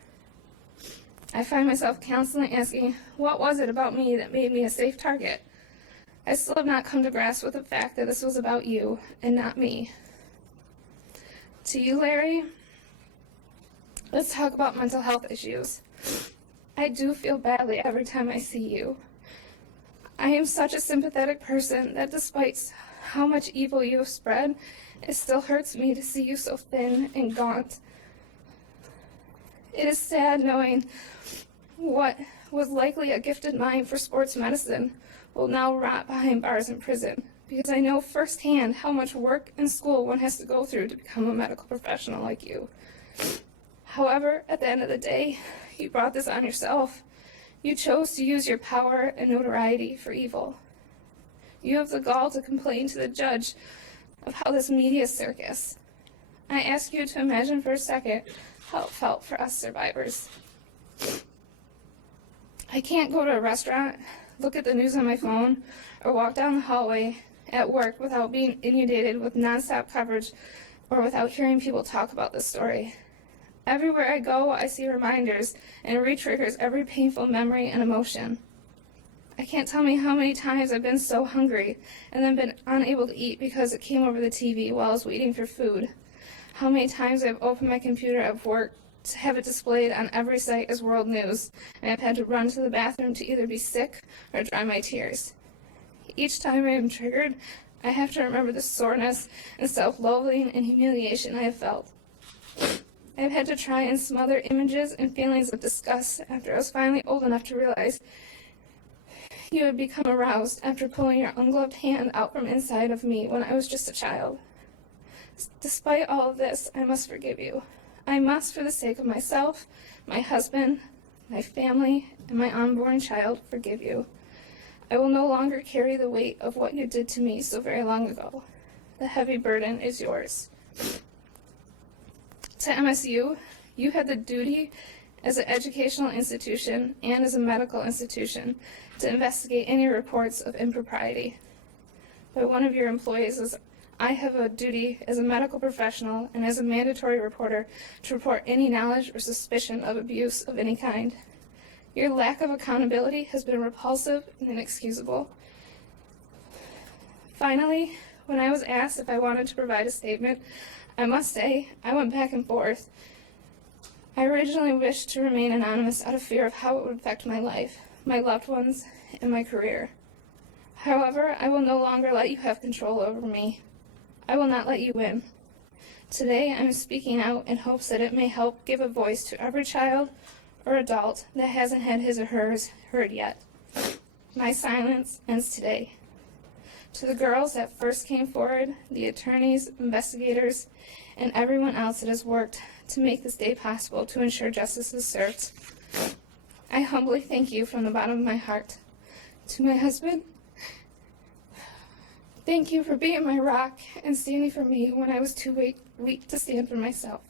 I find myself constantly asking, what was it about me that made me a safe target? I still have not come to grasp with the fact that this was about you and not me. To you, Larry, let's talk about mental health issues. I do feel badly every time I see you. I am such a sympathetic person that despite how much evil you have spread, it still hurts me to see you so thin and gaunt. It is sad knowing what was likely a gifted mind for sports medicine will now rot behind bars in prison, because I know firsthand how much work and school one has to go through to become a medical professional like you. However, at the end of the day, you brought this on yourself. You chose to use your power and notoriety for evil. You have the gall to complain to the judge of how this media circus. I ask you to imagine for a second how it felt for us survivors. I can't go to a restaurant, look at the news on my phone, or walk down the hallway at work without being inundated with nonstop coverage or without hearing people talk about this story. Everywhere I go, I see reminders, and it re-triggers every painful memory and emotion. I can't tell me how many times I've been so hungry and then been unable to eat because it came over the TV while I was waiting for food. How many times I've opened my computer at work to have it displayed on every site as world news, and I've had to run to the bathroom to either be sick or dry my tears. Each time I am triggered, I have to remember the soreness and self-loathing and humiliation I have felt. I have had to try and smother images and feelings of disgust after I was finally old enough to realize you had become aroused after pulling your ungloved hand out from inside of me when I was just a child. Despite all of this, I must forgive you. I must, for the sake of myself, my husband, my family, and my unborn child, forgive you. I will no longer carry the weight of what you did to me so very long ago. The heavy burden is yours. To MSU, you had the duty as an educational institution and as a medical institution to investigate any reports of impropriety by one of your employees. As I have a duty as a medical professional and as a mandatory reporter to report any knowledge or suspicion of abuse of any kind. Your lack of accountability has been repulsive and inexcusable. Finally, when I was asked if I wanted to provide a statement, I must say I went back and forth. I originally wished to remain anonymous out of fear of how it would affect my life, my loved ones, and my career. However, I will no longer let you have control over me. I will not let you win. Today, I am speaking out in hopes that it may help give a voice to every child or adult that hasn't had his or hers heard yet. My silence ends today. To the girls that first came forward, the attorneys, investigators, and everyone else that has worked to make this day possible to ensure justice is served, I humbly thank you from the bottom of my heart. To my husband, thank you for being my rock and standing for me when I was too weak to stand for myself.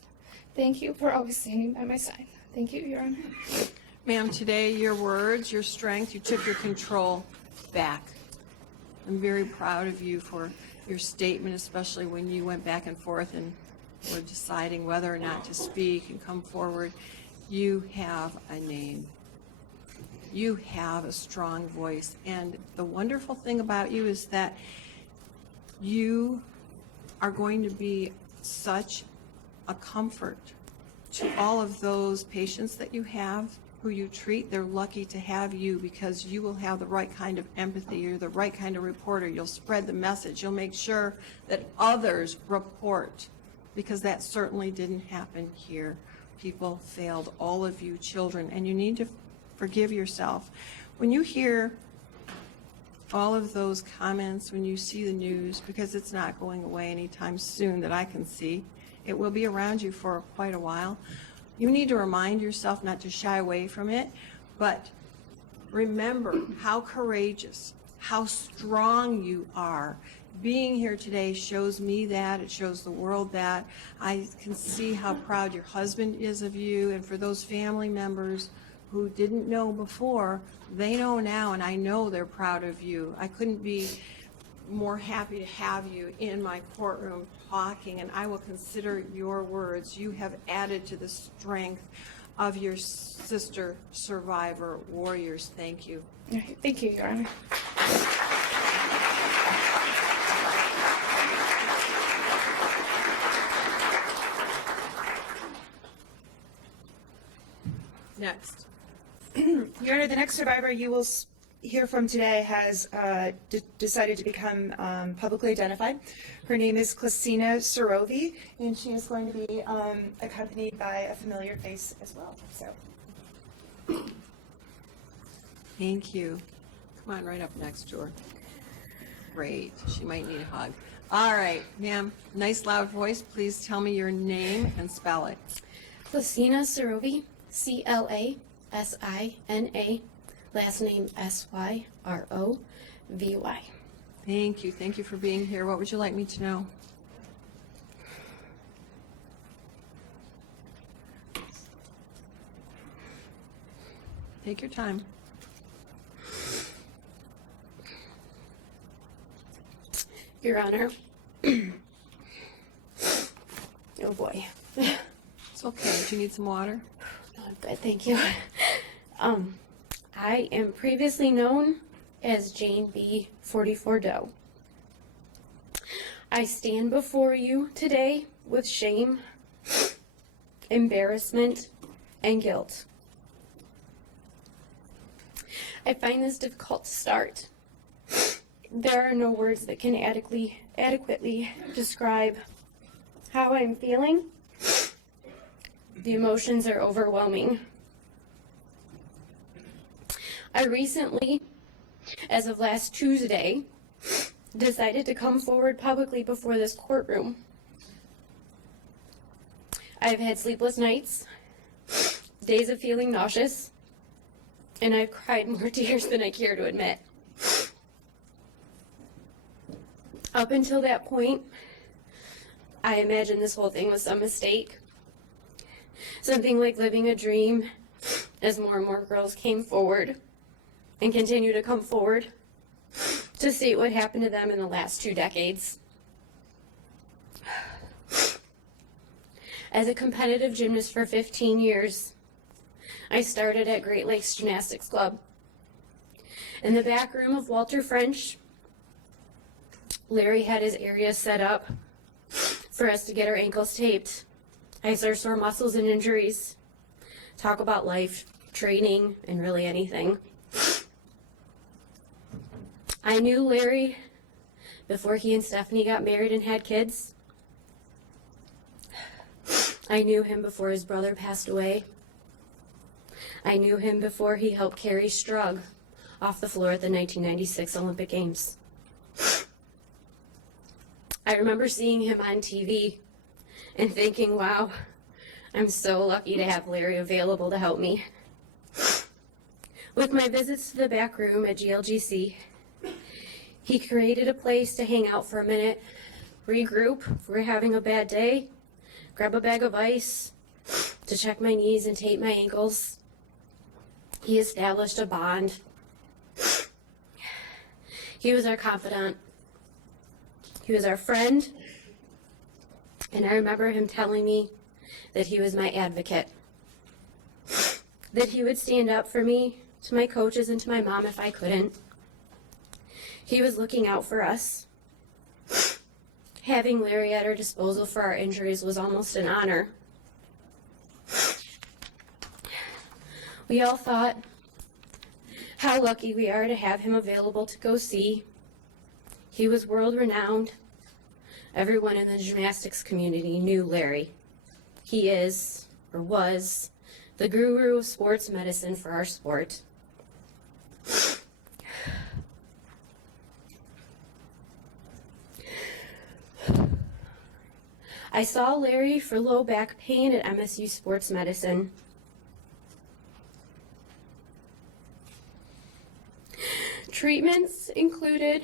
Thank you for always standing by my side. Thank you, Your Honor. Ma'am, today your words, your strength, you took your control back. I'm very proud of you for your statement, especially when you went back and forth and were deciding whether or not to speak and come forward. You have a name. You have a strong voice. And the wonderful thing about you is that you are going to be such a comfort to all of those patients that you have, who you treat. They're lucky to have you because you will have the right kind of empathy. You're the right kind of reporter. You'll spread the message. You'll make sure that others report, because that certainly didn't happen here. People failed all of you children, and you need to forgive yourself. When you hear all of those comments, when you see the news, because it's not going away anytime soon that I can see, it will be around you for quite a while. You need to remind yourself not to shy away from it, but remember how courageous, how strong you are. Being here today shows me that. It shows the world that. I can see how proud your husband is of you, and for those family members who didn't know before, they know now, and I know they're proud of you. I couldn't be more happy to have you in my courtroom talking, and I will consider your words. You have added to the strength of your sister survivor warriors. Thank you. Thank you, Your Honor. Next. Your Honor, the next survivor you will hear from today has decided to become publicly identified. Her name is Syrov, and she is going to be accompanied by a familiar face as well. So, Thank you. Come on, right up next to her. Great. She might need a hug. All right, ma'am. Nice loud voice. Please tell me your name and spell it. Latenas Syrov, C-L-A-S-I-N-A. Last name S-Y-R-O-V-Y. Thank you. Thank you for being here. What would you like me to know? Take your time. Your Honor. Oh boy. It's okay. Do you need some water? No, I'm good, thank you. I am previously known as Jane B. 44 Doe. I stand before you today with shame, embarrassment, and guilt. I find this difficult to start. There are no words that can adequately describe how I'm feeling. The emotions are overwhelming. I recently, as of last Tuesday, decided to come forward publicly before this courtroom. I've had sleepless nights, days of feeling nauseous, and I've cried more tears than I care to admit. Up until that point, I imagined this whole thing was some mistake. Something like living a dream as more and more girls came forward and continue to come forward to state what happened to them in the last 2 decades. As a competitive gymnast for 15 years, I started at Great Lakes Gymnastics Club. In the back room of Walter French, Larry had his area set up for us to get our ankles taped, ice our sore muscles and injuries, talk about life, training, and really anything. I knew Larry before he and Stephanie got married and had kids. I knew him before his brother passed away. I knew him before he helped carry Strug off the floor at the 1996 Olympic Games. I remember seeing him on TV and thinking, wow, I'm so lucky to have Larry available to help me. With my visits to the back room at GLGC, he created a place to hang out for a minute, regroup if we're having a bad day, grab a bag of ice to check my knees and tape my ankles. He established a bond. He was our confidant. He was our friend. And I remember him telling me that he was my advocate, that he would stand up for me, to my coaches, and to my mom if I couldn't. He was looking out for us. Having Larry at our disposal for our injuries was almost an honor. We all thought how lucky we are to have him available to go see. He was world-renowned. Everyone in the gymnastics community knew Larry. He is, or was, the guru of sports medicine for our sport. I saw Larry for low back pain at MSU Sports Medicine. Treatments included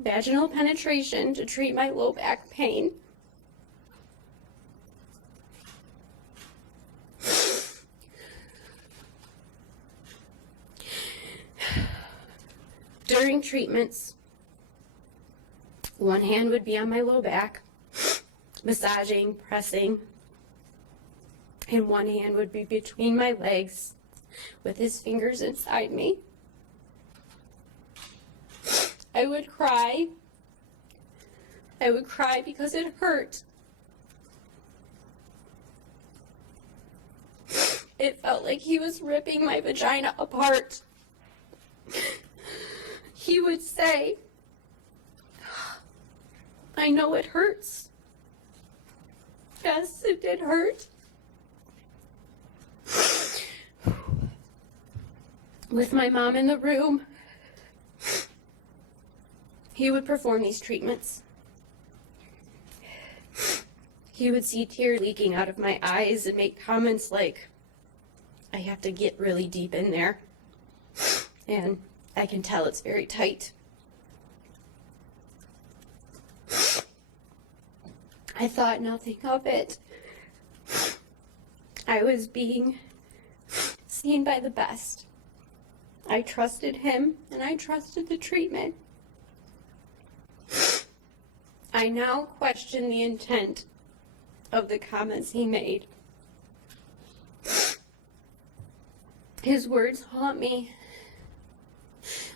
vaginal penetration to treat my low back pain, during treatments, one hand would be on my low back, massaging, pressing, and one hand would be between my legs with his fingers inside me. I would cry. I would cry because it hurt. It felt like he was ripping my vagina apart. He would say, "I know it hurts." Yes, it did hurt. With my mom in the room, he would perform these treatments. He would see tear leaking out of my eyes and make comments like, "I have to get really deep in there, and I can tell it's very tight." I thought nothing of it. I was being seen by the best. I trusted him, and I trusted the treatment. I now question the intent of the comments he made. His words haunt me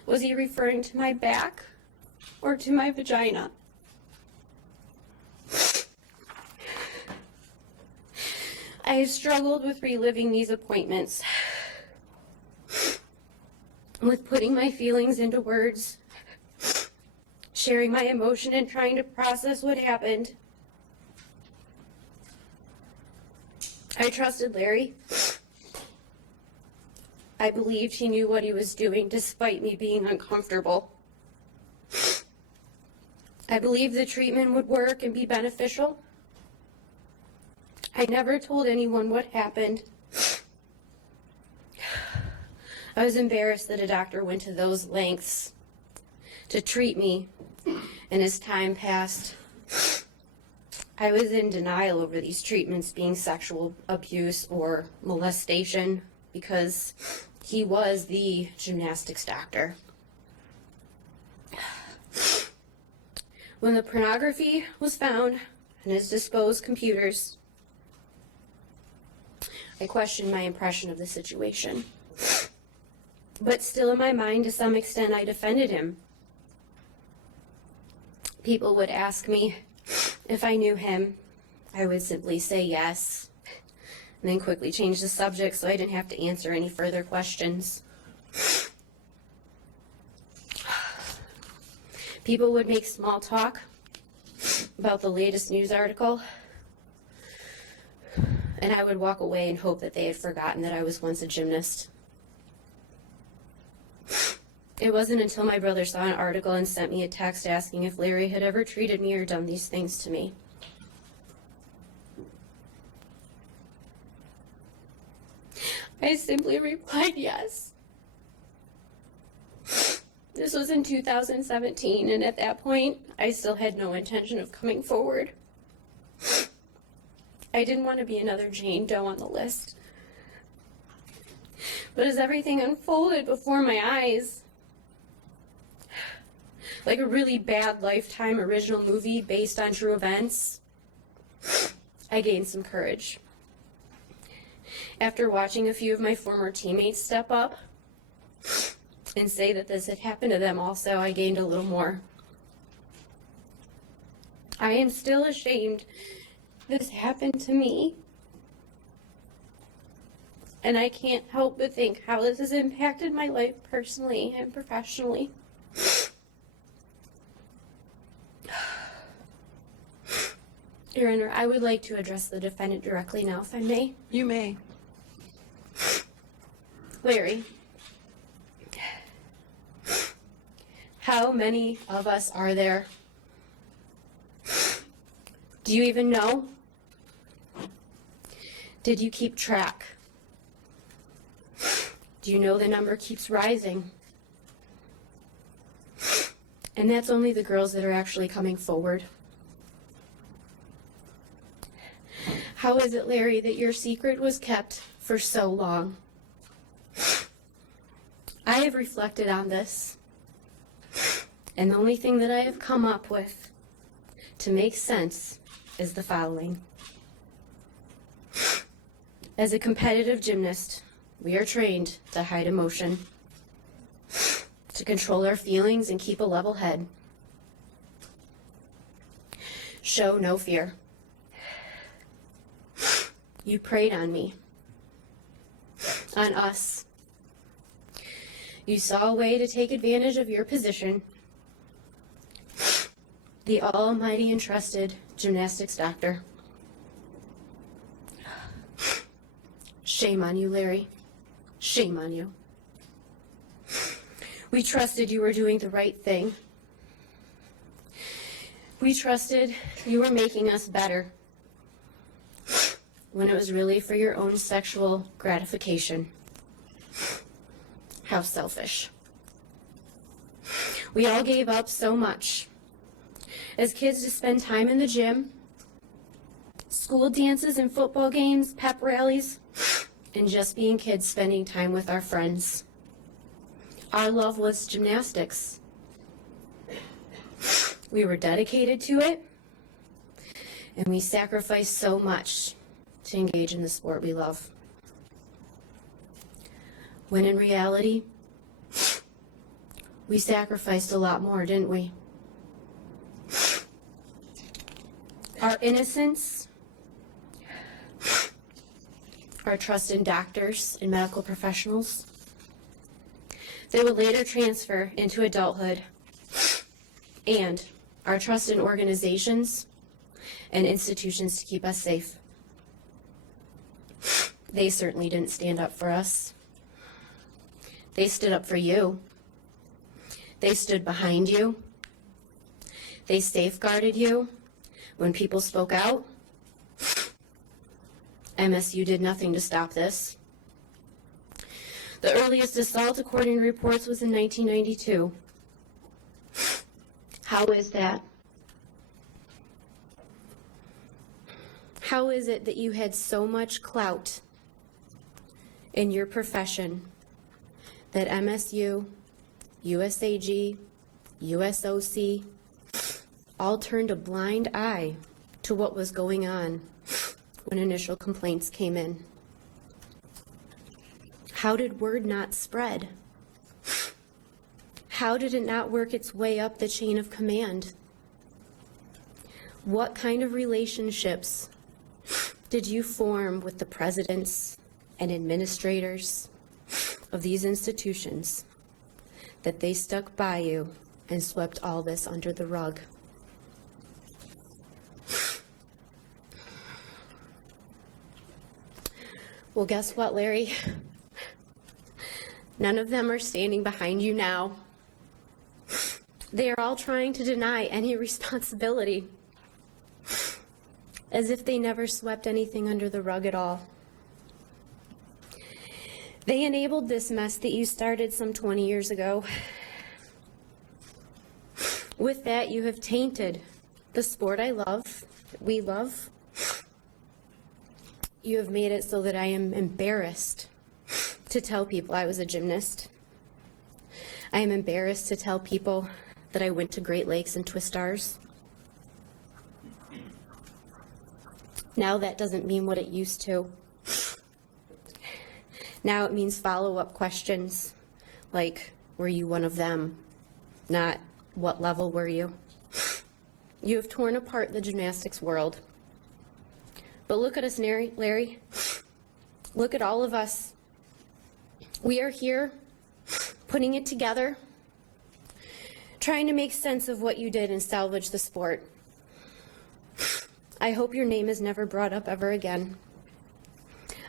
Was he referring to my back or to my vagina? I struggled with reliving these appointments, with putting my feelings into words, sharing my emotion and trying to process what happened. I trusted Larry. I believed he knew what he was doing despite me being uncomfortable. I believed the treatment would work and be beneficial. I never told anyone what happened. I was embarrassed that a doctor went to those lengths to treat me, and as time passed, I was in denial over these treatments being sexual abuse or molestation because he was the gymnastics doctor. When the pornography was found on his disposed computers, I questioned my impression of the situation. But still in my mind, to some extent, I defended him. People would ask me if I knew him. I would simply say yes, and then quickly change the subject so I didn't have to answer any further questions. People would make small talk about the latest news article, and I would walk away and hope that they had forgotten that I was once a gymnast. It wasn't until my brother saw an article and sent me a text asking if Larry had ever treated me or done these things to me. I simply replied yes. This was in 2017, and at that point, I still had no intention of coming forward. I didn't want to be another Jane Doe on the list. But as everything unfolded before my eyes, like a really bad Lifetime original movie based on true events, I gained some courage. After watching a few of my former teammates step up and say that this had happened to them also, I gained a little more. I am still ashamed this happened to me. And I can't help but think how this has impacted my life personally and professionally. Your Honor, I would like to address the defendant directly now, if I may. You may. Larry, how many of us are there? Do you even know? Did you keep track? Do you know the number keeps rising? And that's only the girls that are actually coming forward. How is it, Larry, that your secret was kept for so long? I have reflected on this, and the only thing that I have come up with to make sense is the following. As a competitive gymnast, we are trained to hide emotion, to control our feelings and keep a level head. Show no fear. You preyed on me, on us. You saw a way to take advantage of your position. The almighty and trusted gymnastics doctor. Shame on you, Larry. Shame on you. We trusted you were doing the right thing. We trusted you were making us better, when it was really for your own sexual gratification. How selfish. We all gave up so much as kids to spend time in the gym, school dances and football games, pep rallies, and just being kids spending time with our friends. Our love was gymnastics. We were dedicated to it, and we sacrificed so much to engage in the sport we love. When in reality, We sacrificed a lot more, didn't we? Our innocence, our trust in doctors and medical professionals, they would later transfer into adulthood, and our trust in organizations and institutions to keep us safe. They certainly didn't stand up for us. They stood up for you. They stood behind you. They safeguarded you when people spoke out. MSU did nothing to stop this. The earliest assault, according to reports, was in 1992. How is that? How is it that you had so much clout in your profession that MSU, USAG, USOC all turned a blind eye to what was going on when initial complaints came in? How did word not spread? How did it not work its way up the chain of command? What kind of relationships did you form with the presidents and administrators of these institutions that they stuck by you and swept all this under the rug? Well, guess what, Larry? None of them are standing behind you now. They are all trying to deny any responsibility, as if they never swept anything under the rug at all. They enabled this mess that you started some 20 years ago. With that, you have tainted the sport I love, that we love. You have made it so that I am embarrassed to tell people I was a gymnast. I am embarrassed to tell people that I went to Great Lakes and Twistars. Now that doesn't mean what it used to. Now it means follow-up questions like, were you one of them? Not, what level were you? You have torn apart the gymnastics world. But look at us, Larry. Look at all of us. We are here, putting it together, trying to make sense of what you did and salvage the sport. I hope your name is never brought up ever again.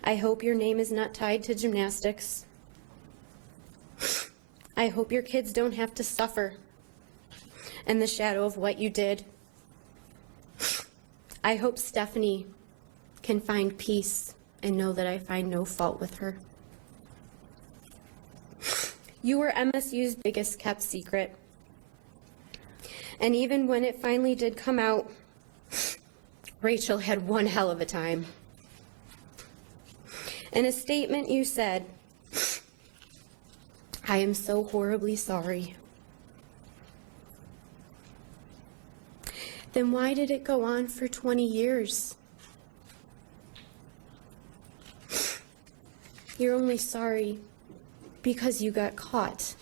I hope your name is not tied to gymnastics. I hope your kids don't have to suffer in the shadow of what you did. I hope Stephanie can find peace and know that I find no fault with her. You were MSU's biggest kept secret. And even when it finally did come out, Rachel had one hell of a time. In a statement you said, I am so horribly sorry. Then why did it go on for 20 years? You're only sorry because you got caught.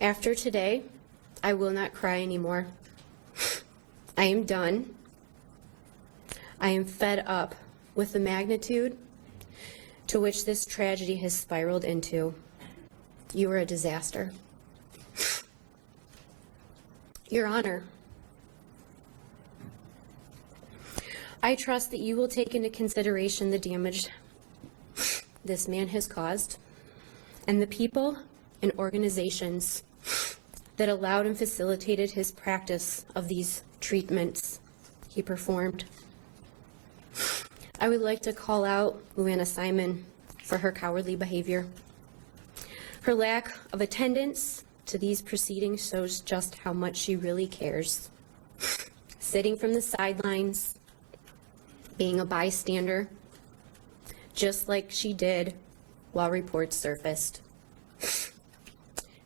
After today, I will not cry anymore. I am done. I am fed up with the magnitude to which this tragedy has spiraled into. You are a disaster. Your Honor, I trust that you will take into consideration the damage this man has caused and the people and organizations that allowed and facilitated his practice of these treatments he performed. I would like to call out Luanna Simon for her cowardly behavior. Her lack of attendance to these proceedings shows just how much she really cares. Sitting from the sidelines, being a bystander, just like she did while reports surfaced.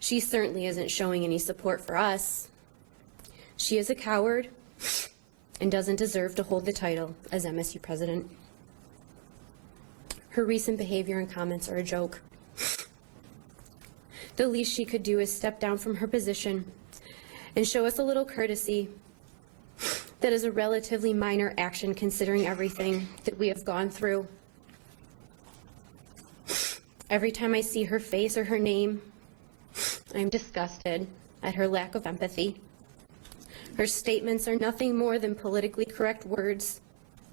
She certainly isn't showing any support for us. She is a coward and doesn't deserve to hold the title as MSU president. Her recent behavior and comments are a joke. The least she could do is step down from her position and show us a little courtesy. That is a relatively minor action considering everything that we have gone through. Every time I see her face or her name, I am disgusted at her lack of empathy. Her statements are nothing more than politically correct words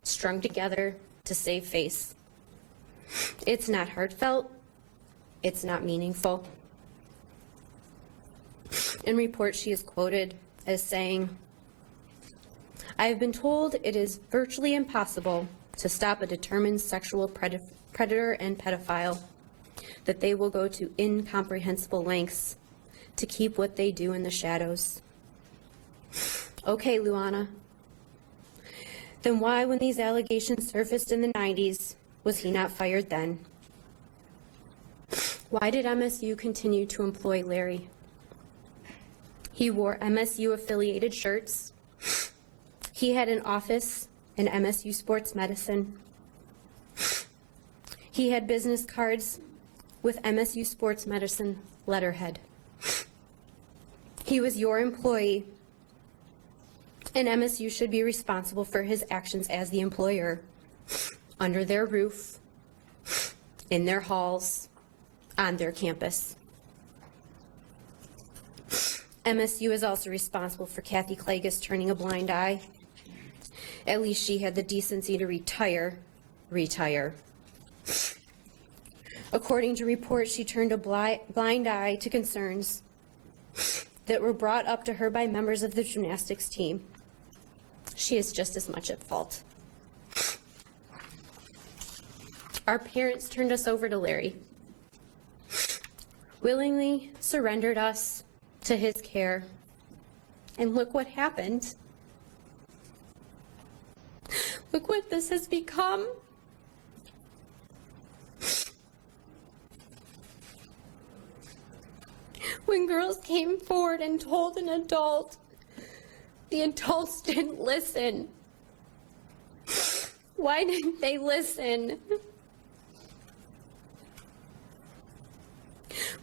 strung together to save face. It's not heartfelt. It's not meaningful. In reports, she is quoted as saying, "I have been told it is virtually impossible to stop a determined sexual predator and pedophile, that they will go to incomprehensible lengths to keep what they do in the shadows." Okay, Luana. Then why, when these allegations surfaced in the 90s, was he not fired then? Why did MSU continue to employ Larry? He wore MSU-affiliated shirts. He had an office in MSU Sports Medicine. He had business cards with MSU Sports Medicine letterhead. He was your employee, and MSU should be responsible for his actions as the employer, under their roof, in their halls, on their campus. MSU is also responsible for Kathy Klages turning a blind eye. At least she had the decency to retire. According to reports, she turned a blind eye to concerns that were brought up to her by members of the gymnastics team. She is just as much at fault. Our parents turned us over to Larry, willingly surrendered us to his care, and look what happened. Look what this has become. When girls came forward and told an adult, the adults didn't listen. Why didn't they listen?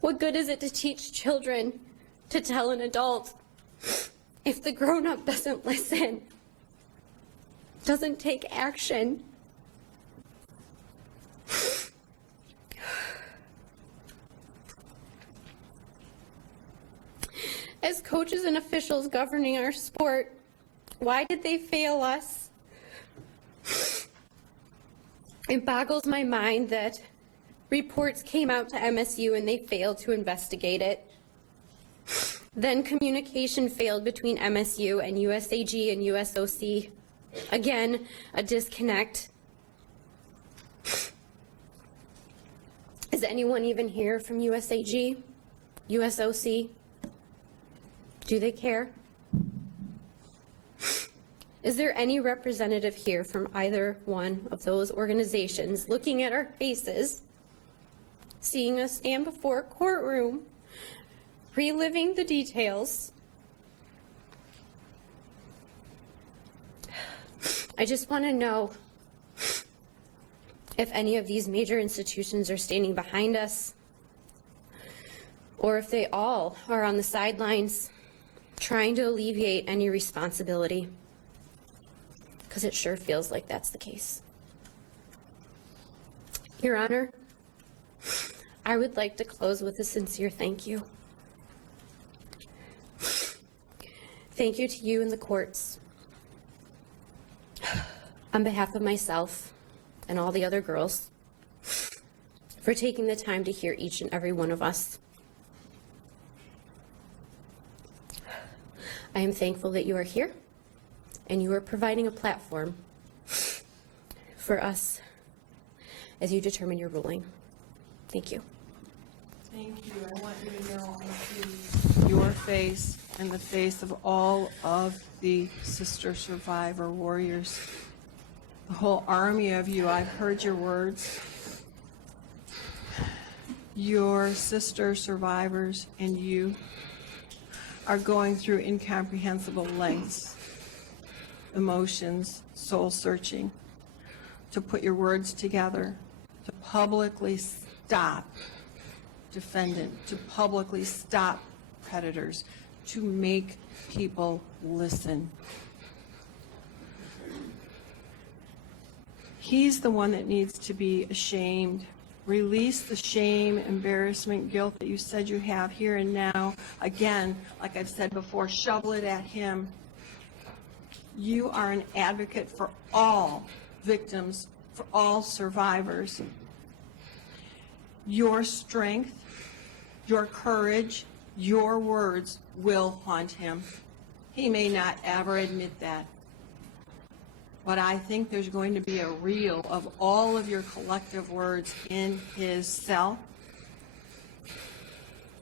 What good is it to teach children to tell an adult if the grown-up doesn't listen, doesn't take action? As coaches and officials governing our sport, why did they fail us? It boggles my mind that reports came out to MSU and they failed to investigate it. Then communication failed between MSU and USAG and USOC. Again, a disconnect. Is anyone even here from USAG, USOC? Do they care? Is there any representative here from either one of those organizations looking at our faces, seeing us stand before a courtroom, reliving the details? I just want to know if any of these major institutions are standing behind us, or if they all are on the sidelines trying to alleviate any responsibility, because it sure feels like that's the case. Your Honor, I would like to close with a sincere thank you. Thank you to you and the courts. On behalf of myself and all the other girls, for taking the time to hear each and every one of us. I am thankful that you are here and you are providing a platform for us as you determine your ruling. Thank you. Thank you. I want you to know I see your face and the face of all of the sister survivor warriors. The whole army of you. I've heard your words. Your sister survivors and you are going through incomprehensible lengths, emotions, soul searching, to put your words together, to publicly stop defendant, to publicly stop predators, to make people listen. He's the one that needs to be ashamed. Release the shame, embarrassment, guilt that you said you have here and now. Again, like I've said before, shovel it at him. You are an advocate for all victims, for all survivors. Your strength, your courage, your words will haunt him. He may not ever admit that. But I think there's going to be a reel of all of your collective words in his cell,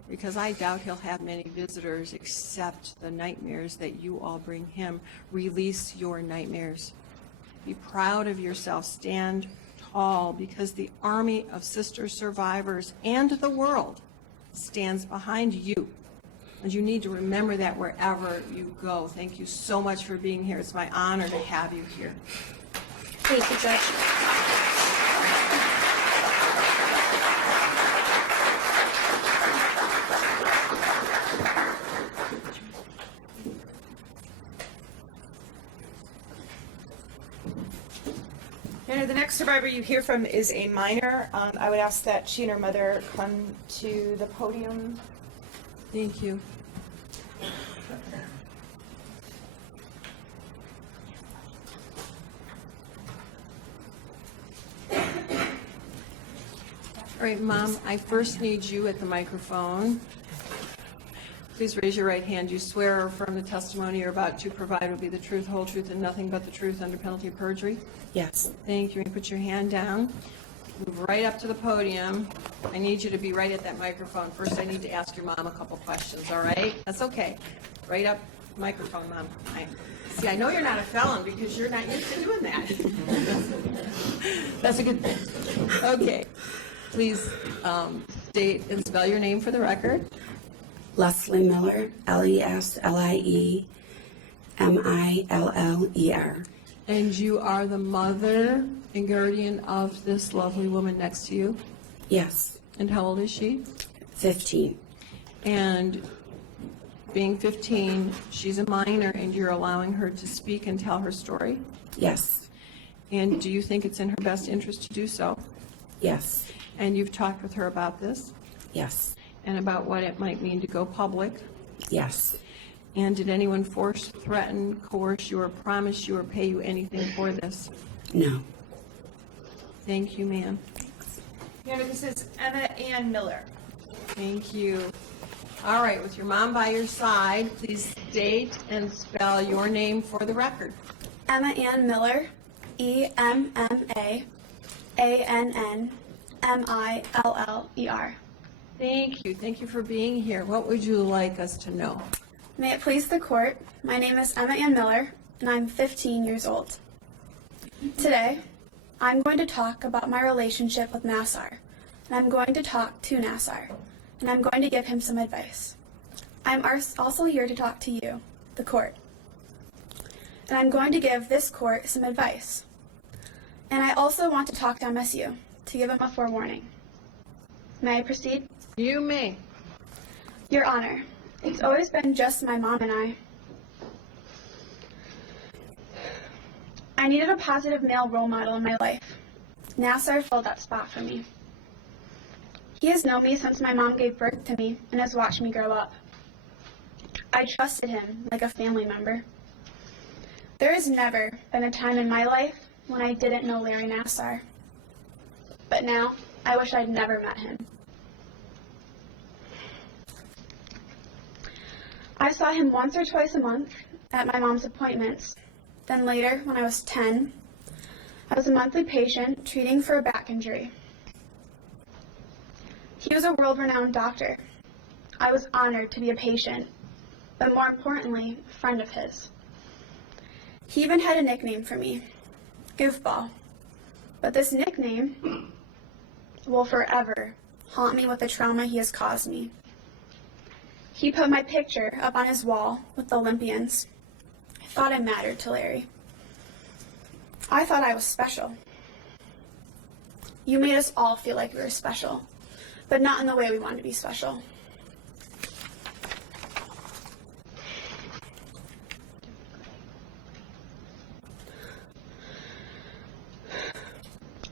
because I doubt he'll have many visitors except the nightmares that you all bring him. Release your nightmares. Be proud of yourself. Stand tall, because the army of sister survivors and the world stands behind you. And you need to remember that wherever you go. Thank you so much for being here. It's my honor to have you here. Thank you, Judge. And the next survivor you hear from is a minor. I would ask that she and her mother come to the podium. Thank you. All right, Mom, I first need you at the microphone. Please raise your right hand. You swear or affirm the testimony you're about to provide will be the truth, whole truth, and nothing but the truth under penalty of perjury? Yes. Thank you. You put your hand down. Move right up to the podium. I need you to be right at that microphone. First, I need to ask your mom a couple questions, all right? That's okay. Right up microphone, Mom. See, I know you're not a felon because you're not used to doing that. That's a good thing. Okay. Please state and spell your name for the record. Leslie Miller, Lesliemiller. And you are the mother and guardian of this lovely woman next to you? Yes. And how old is she? 15. And being 15, she's a minor, and you're allowing her to speak and tell her story? Yes. And do you think it's in her best interest to do so? Yes. And you've talked with her about this? Yes. And about what it might mean to go public? Yes. And did anyone force, threaten, coerce you, or promise you, or pay you anything for this? No. Thank you, ma'am. Yeah, this is Emma Ann Miller. Thank you. All right, with your mom by your side, please state and spell your name for the record. Emma Ann Miller, EMMAANNMILLER. Thank you. Thank you for being here. What would you like us to know? May it please the court, my name is Emma Ann Miller, and I'm 15 years old. Today, I'm going to talk about my relationship with Nassar, and I'm going to talk to Nassar, and I'm going to give him some advice. I'm also here to talk to you, the court, and I'm going to give this court some advice. And I also want to talk to MSU to give him a forewarning. May I proceed? You may. Your Honor, it's always been just my mom and I. I needed a positive male role model in my life. Nassar filled that spot for me. He has known me since my mom gave birth to me and has watched me grow up. I trusted him like a family member. There has never been a time in my life when I didn't know Larry Nassar. But now, I wish I'd never met him. I saw him once or twice a month at my mom's appointments. Then later, when I was 10, I was a monthly patient treating for a back injury. He was a world-renowned doctor. I was honored to be a patient, but more importantly, a friend of his. He even had a nickname for me, Goofball. But this nickname will forever haunt me with the trauma he has caused me. He put my picture up on his wall with the Olympians. I thought I mattered to Larry. I thought I was special. You made us all feel like we were special, but not in the way we wanted to be special.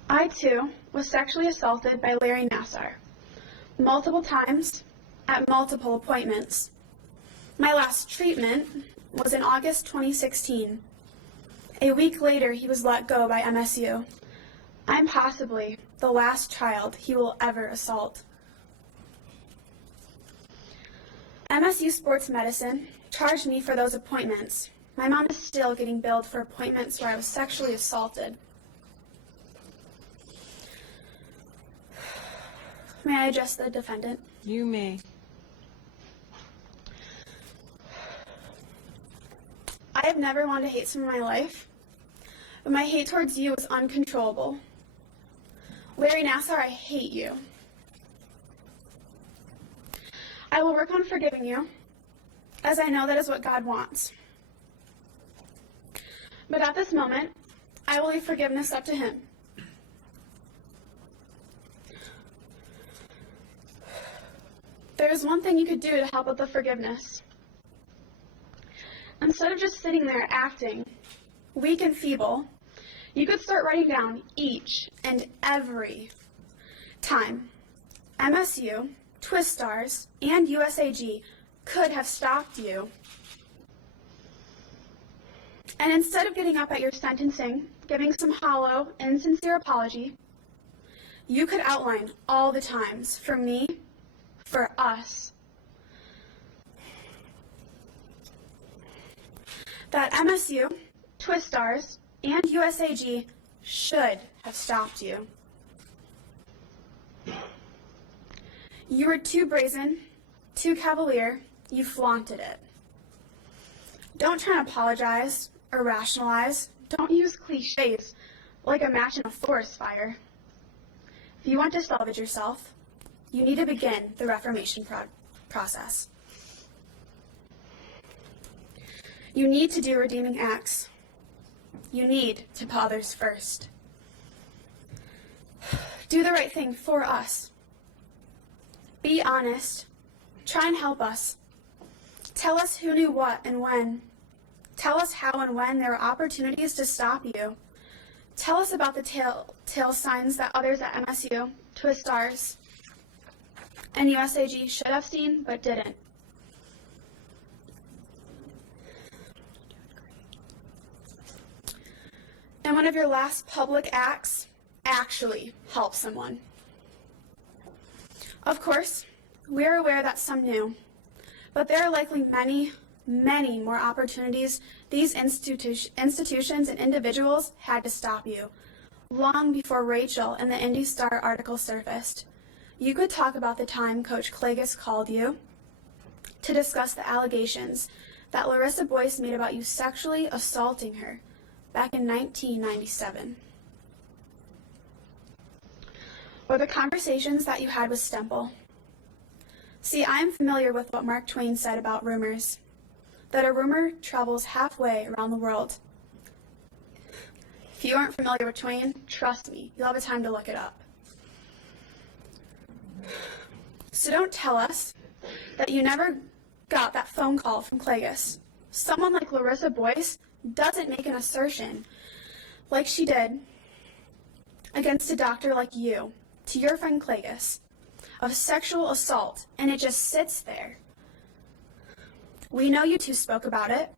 I, too, was sexually assaulted by Larry Nassar, multiple times, at multiple appointments. My last treatment was in August 2016. A week later, he was let go by MSU. I'm possibly the last child he will ever assault. MSU Sports Medicine charged me for those appointments. My mom is still getting billed for appointments where I was sexually assaulted. May I address the defendant? You may. I have never wanted to hate someone in my life, but my hate towards you was uncontrollable. Larry Nassar, I hate you. I will work on forgiving you, as I know that is what God wants. But at this moment, I will leave forgiveness up to Him. There is one thing you could do to help with the forgiveness. Instead of just sitting there acting weak and feeble, you could start writing down each and every time MSU, Twistars, and USAG could have stopped you. And instead of getting up at your sentencing, giving some hollow, insincere apology, you could outline all the times for me, for us, that MSU, Twistars, and USAG should have stopped you. You were too brazen, too cavalier, you flaunted it. Don't try to apologize or rationalize. Don't use cliches like a match in a forest fire. If you want to salvage yourself, you need to begin the reformation process. You need to do redeeming acts. You need to put others first. Do the right thing for us. Be honest. Try and help us. Tell us who knew what and when. Tell us how and when there were opportunities to stop you. Tell us about the tail signs that others at MSU, Twistars, and USAG should have seen but didn't. And one of your last public acts, actually help someone. Of course, we are aware that some knew, but there are likely many, many more opportunities these institutions and individuals had to stop you, long before Rachel and the Indy Star article surfaced. You could talk about the time Coach Klages called you to discuss the allegations that Larissa Boyce made about you sexually assaulting her back in 1997. Or the conversations that you had with Stemple. See, I am familiar with what Mark Twain said about rumors, that a rumor travels halfway around the world. If you aren't familiar with Twain, trust me, you'll have a time to look it up. So don't tell us that you never got that phone call from Klages. Someone like Larissa Boyce doesn't make an assertion like she did against a doctor like you, to your friend Klages, of sexual assault, and it just sits there. We know you two spoke about it.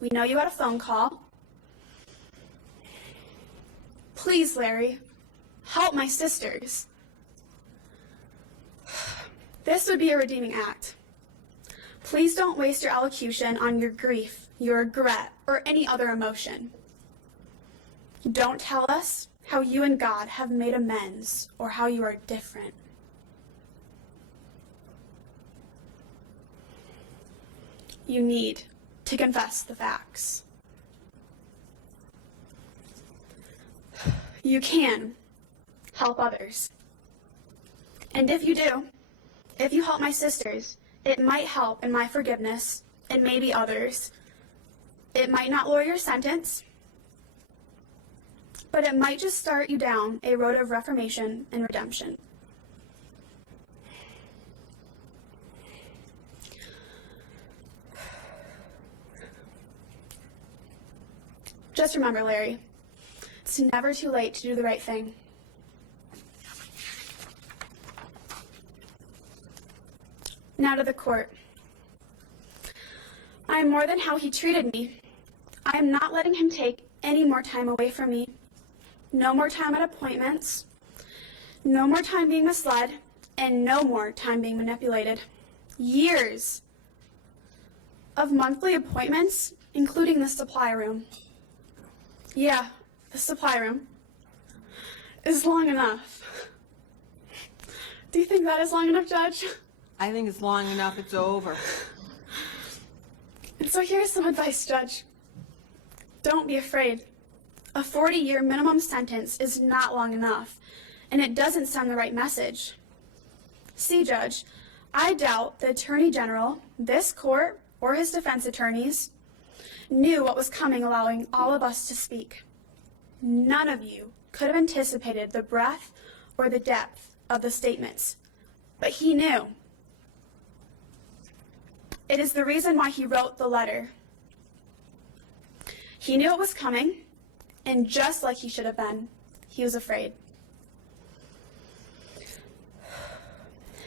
We know you had a phone call. Please, Larry, help my sisters. This would be a redeeming act. Please don't waste your elocution on your grief, your regret, or any other emotion. Don't tell us how you and God have made amends or how you are different. You need to confess the facts. You can help others. And if you do, if you help my sisters, it might help in my forgiveness and maybe others. It might not lower your sentence, but it might just start you down a road of reformation and redemption. Just remember, Larry, it's never too late to do the right thing. Now to the court. I am more than how he treated me. I am not letting him take any more time away from me. No more time at appointments. No more time being misled. And no more time being manipulated. Years of monthly appointments, including the supply room. Yeah, the supply room is long enough. Do you think that is long enough, Judge? I think it's long enough, it's over. And so here's some advice, Judge. Don't be afraid. A 40-year minimum sentence is not long enough, and it doesn't send the right message. See, Judge, I doubt the Attorney General, this court, or his defense attorneys knew what was coming, allowing all of us to speak. None of you could have anticipated the breadth or the depth of the statements, but he knew. It is the reason why he wrote the letter. He knew it was coming, and just like he should have been, he was afraid.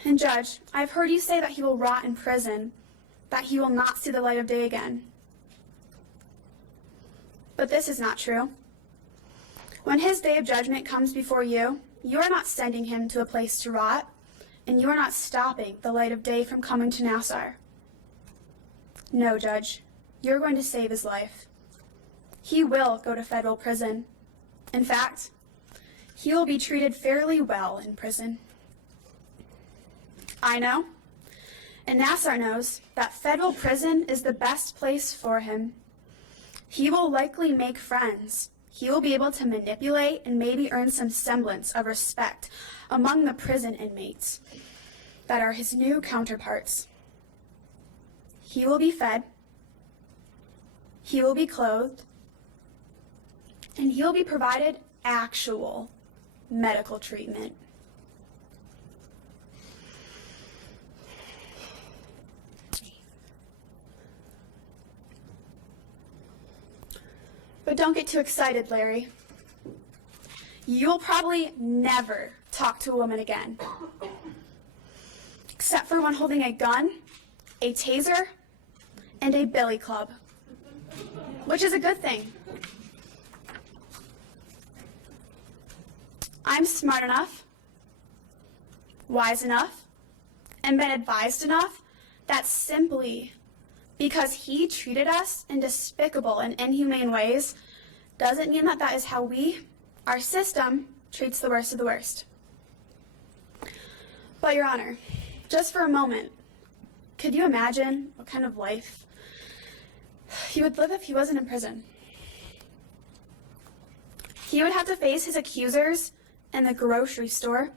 And Judge, I've heard you say that he will rot in prison, that he will not see the light of day again. But this is not true. When his day of judgment comes before you, you are not sending him to a place to rot, and you are not stopping the light of day from coming to Nassar. No, Judge, you're going to save his life. He will go to federal prison. In fact, he will be treated fairly well in prison. I know, and Nassar knows, that federal prison is the best place for him. He will likely make friends. He will be able to manipulate and maybe earn some semblance of respect among the prison inmates that are his new counterparts. He will be fed, he will be clothed, and he will be provided actual medical treatment. But don't get too excited, Larry. You'll probably never talk to a woman again. Except for one holding a gun, a taser, and a billy club. Which is a good thing. I'm smart enough, wise enough, and been advised enough that simply because he treated us in despicable and inhumane ways doesn't mean that that is how our system, treats the worst of the worst. But, Your Honor, just for a moment, could you imagine what kind of life he would live if he wasn't in prison? He would have to face his accusers in the grocery store,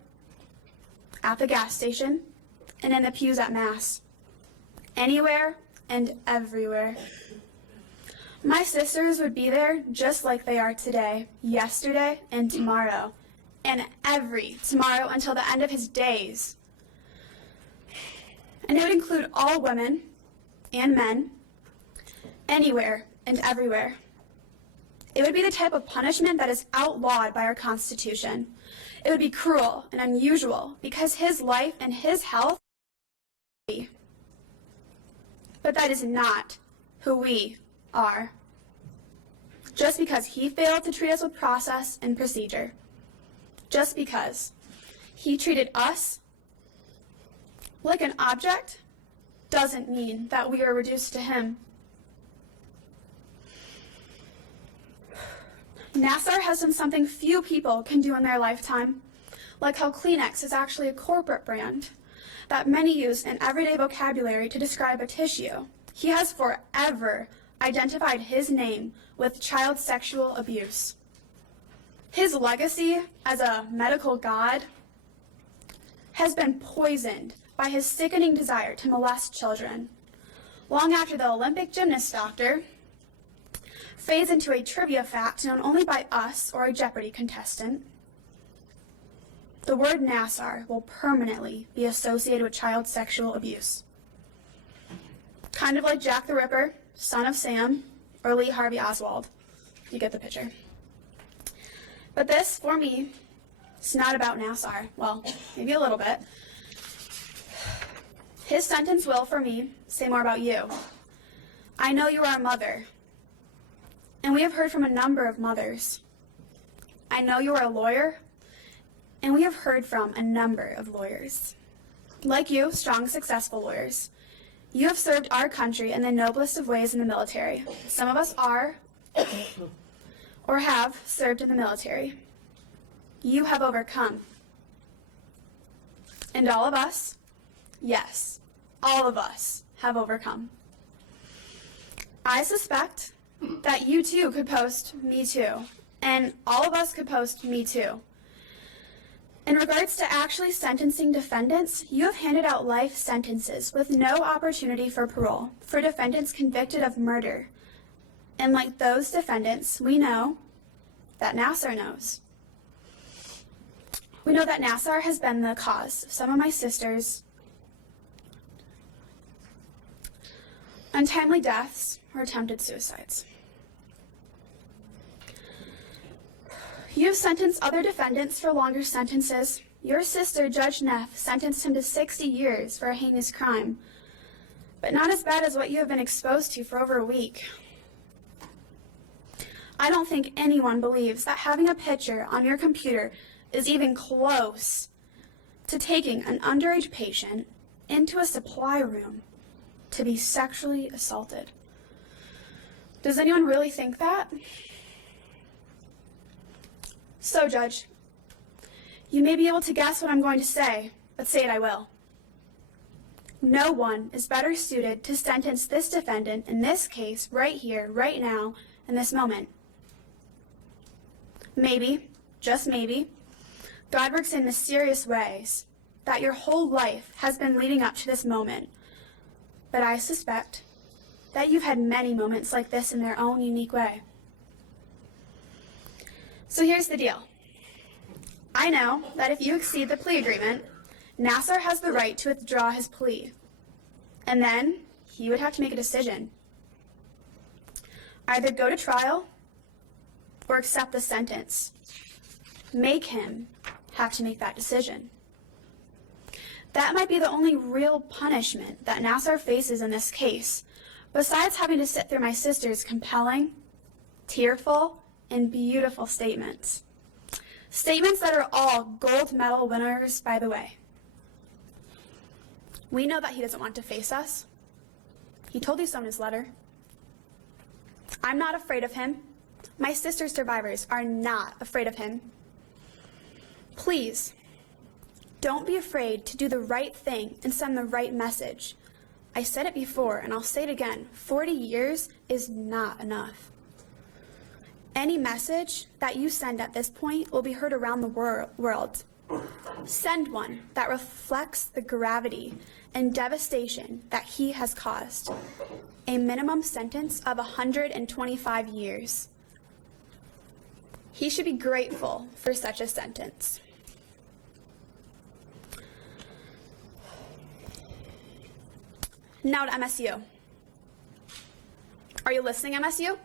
at the gas station, and in the pews at Mass. Anywhere and everywhere. My sisters would be there just like they are today, yesterday, and tomorrow, and every tomorrow until the end of his days. And it would include all women and men, anywhere and everywhere. It would be the type of punishment that is outlawed by our Constitution. It would be cruel and unusual because his life and his health. But that is not who we are. Just because he failed to treat us with process and procedure, just because he treated us like an object, doesn't mean that we are reduced to him. Nassar has done something few people can do in their lifetime, like how Kleenex is actually a corporate brand that many use in everyday vocabulary to describe a tissue. He has forever identified his name with child sexual abuse. His legacy as a medical god has been poisoned by his sickening desire to molest children. Long after the Olympic gymnast doctor fades into a trivia fact known only by us or a Jeopardy contestant, the word Nassar will permanently be associated with child sexual abuse. Kind of like Jack the Ripper, Son of Sam, or Lee Harvey Oswald. You get the picture. But this, for me, is not about Nassar. Well, maybe a little bit. His sentence will, for me, say more about you. I know you are a mother, and we have heard from a number of mothers. I know you are a lawyer, and we have heard from a number of lawyers. Like you, strong, successful lawyers. You have served our country in the noblest of ways in the military. Some of us are, or have, served in the military. You have overcome. And all of us, yes, all of us have overcome. I suspect that you too could post "me too," and all of us could post "me too." In regards to actually sentencing defendants, you have handed out life sentences with no opportunity for parole for defendants convicted of murder. And like those defendants, we know that Nassar knows. We know that Nassar has been the cause of some of my sisters' untimely deaths or attempted suicides. You have sentenced other defendants for longer sentences. Your sister, Judge Neff, sentenced him to 60 years for a heinous crime, but not as bad as what you have been exposed to for over a week. I don't think anyone believes that having a picture on your computer is even close to taking an underage patient into a supply room to be sexually assaulted. Does anyone really think that? So, Judge, you may be able to guess what I'm going to say, but say it I will. No one is better suited to sentence this defendant in this case right here, right now, in this moment. Maybe, just maybe, God works in mysterious ways that your whole life has been leading up to this moment. But I suspect that you've had many moments like this in their own unique way. So here's the deal. I know that if you exceed the plea agreement, Nassar has the right to withdraw his plea. And then he would have to make a decision. Either go to trial or accept the sentence. Make him have to make that decision. That might be the only real punishment that Nassar faces in this case, besides having to sit through my sister's compelling, tearful, and beautiful statements. Statements that are all gold medal winners, by the way. We know that he doesn't want to face us. He told you so in his letter. I'm not afraid of him. My sister's survivors are not afraid of him. Please, don't be afraid to do the right thing and send the right message. I said it before, and I'll say it again. 40 years is not enough. Any message that you send at this point will be heard around the world. Send one that reflects the gravity and devastation that he has caused. A minimum sentence of 125 years. He should be grateful for such a sentence. Now to MSU. Are you listening, MSU?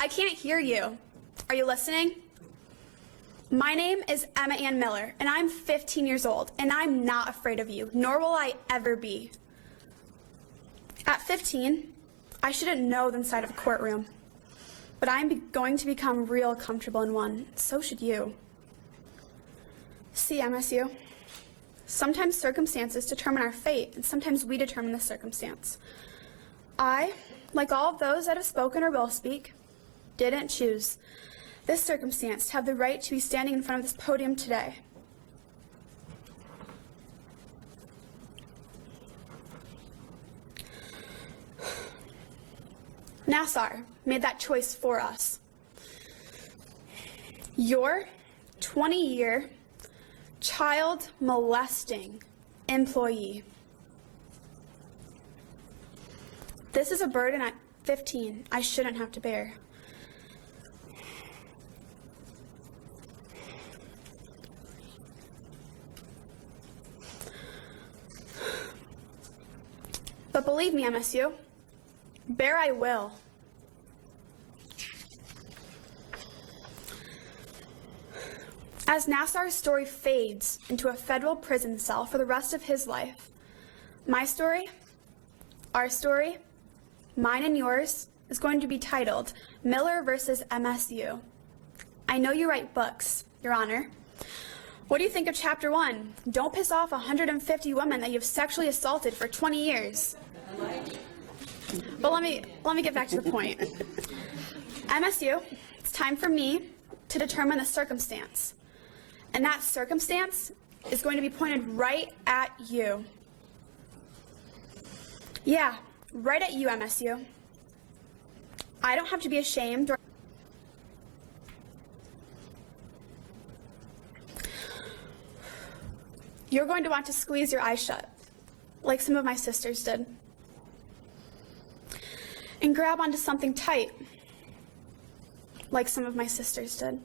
I can't hear you. Are you listening? My name is Emma Ann Miller, and I'm 15 years old, and I'm not afraid of you, nor will I ever be. At 15, I shouldn't know the inside of a courtroom, but I'm going to become real comfortable in one. So should you. See, MSU, sometimes circumstances determine our fate, and sometimes we determine the circumstance. I, like all of those that have spoken or will speak, didn't choose this circumstance to have the right to be standing in front of this podium today. Nassar made that choice for us. Your 20-year child molesting employee. This is a burden at 15 I shouldn't have to bear. But believe me, MSU, bear I will. As Nassar's story fades into a federal prison cell for the rest of his life, my story, our story, mine and yours, is going to be titled Miller versus MSU. I know you write books, Your Honor. What do you think of Chapter 1? Don't piss off 150 women that you've sexually assaulted for 20 years. But let me get back to the point. MSU, it's time for me to determine the circumstance. And that circumstance is going to be pointed right at you. Yeah, right at you, MSU. I don't have to be ashamed or... You're going to want to squeeze your eyes shut, like some of my sisters did. And grab onto something tight, like some of my sisters did.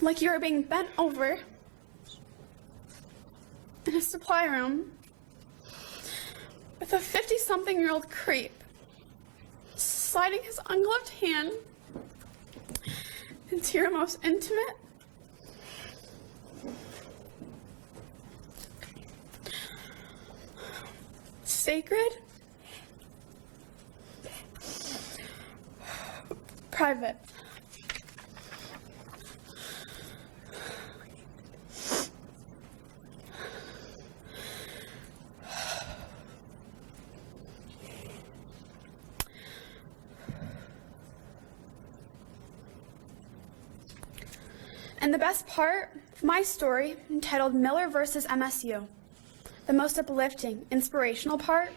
Like you are being bent over in a supply room with a 50-something-year-old creep sliding his ungloved hand into your most intimate, sacred, private. And the best part of my story, entitled Miller versus MSU, the most uplifting, inspirational part,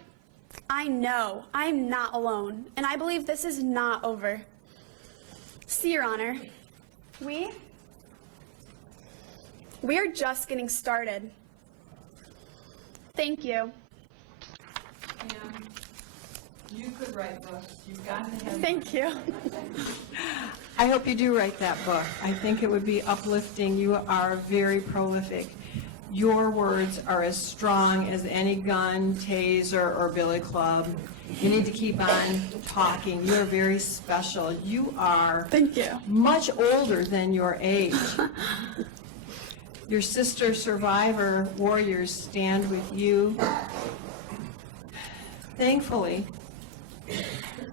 I know I'm not alone, and I believe this is not over. See, Your Honor, we are just getting started. Thank you. You could write books. You've got to have... Thank you. I hope you do write that book. I think it would be uplifting. You are very prolific. Your words are as strong as any gun, taser, or billy club. You need to keep on talking. You are very special. You are Thank you. Much older than your age. Your sister survivor warriors stand with you. Thankfully,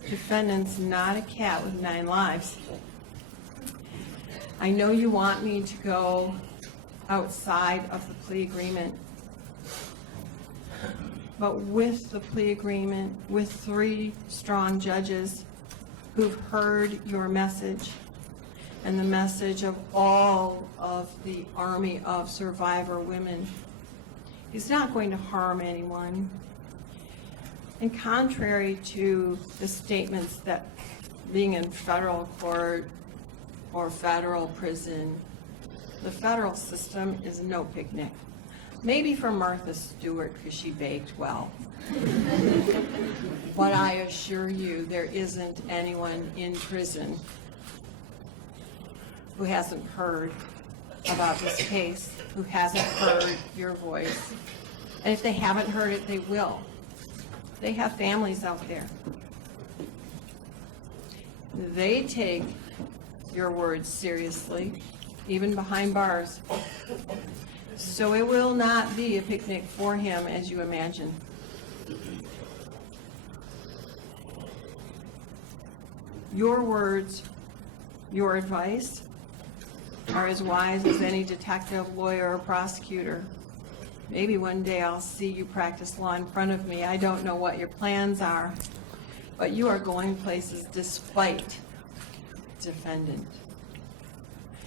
defendant's not a cat with 9 lives. I know you want me to go outside of the plea agreement, but with the plea agreement, with 3 strong judges who've heard your message and the message of all of the army of survivor women, he's not going to harm anyone. And contrary to the statements that being in federal court or federal prison, the federal system is no picnic. Maybe for Martha Stewart, because she baked well. But I assure you, there isn't anyone in prison who hasn't heard about this case, who hasn't heard your voice. And if they haven't heard it, they will. They have families out there. They take your words seriously, even behind bars. So it will not be a picnic for him as you imagine. Your words, your advice, are as wise as any detective, lawyer, or prosecutor. Maybe one day I'll see you practice law in front of me. I don't know what your plans are, but you are going places despite defendant.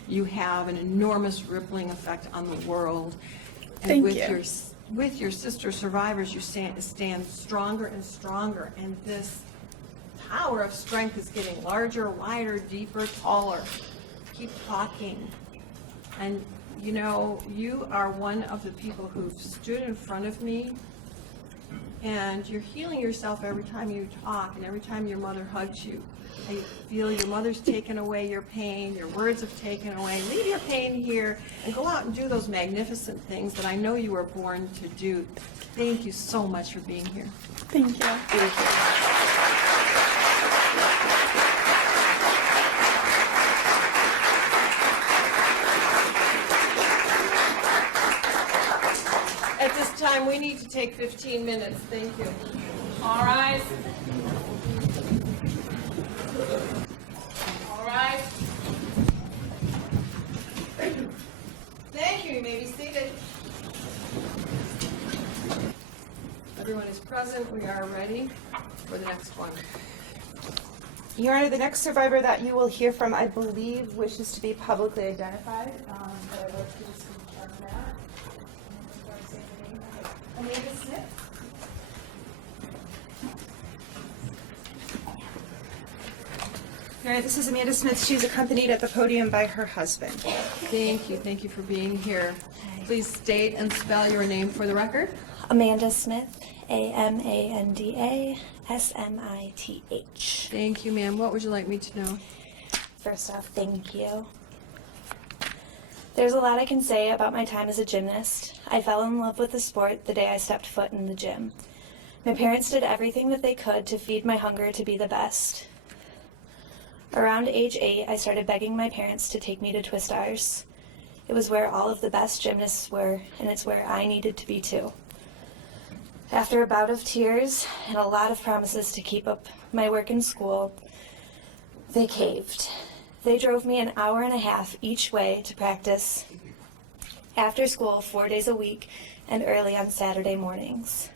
You have an enormous rippling effect on the world. And with your sister survivors, you stand stronger and stronger, and this tower of strength is getting larger, wider, deeper, taller. Keep talking. And you know, you are one of the people who've stood in front of me, and you're healing yourself every time you talk and every time your mother hugs you. I feel your mother's taken away your pain, your words have taken away. Leave your pain here and go out and do those magnificent things that I know you were born to do. Thank you so much for being here. Thank you. Thank you. At this time, we need to take 15 minutes. Thank you. All rise. All rise. Thank you. You may be seated. Everyone is present. We are ready for the next one. Your Honor, the next survivor that you will hear from, I believe, wishes to be publicly identified, but I'd like to just confirm that. Amanda Smith. All right, this is Amanda Smith. She's accompanied at the podium by her husband. Thank you. Thank you for being here. Please state and spell your name for the record. Amanda Smith, Amanda Smith. Thank you, ma'am. What would you like me to know? First off, thank you. There's a lot I can say about my time as a gymnast. I fell in love with the sport the day I stepped foot in the gym. My parents did everything that they could to feed my hunger to be the best. Around age 8, I started begging my parents to take me to Twistars. It was where all of the best gymnasts were, and it's where I needed to be too. After a bout of tears and a lot of promises to keep up my work in school, they caved. They drove me an hour and a half each way to practice after school 4 days a week and early on Saturday mornings.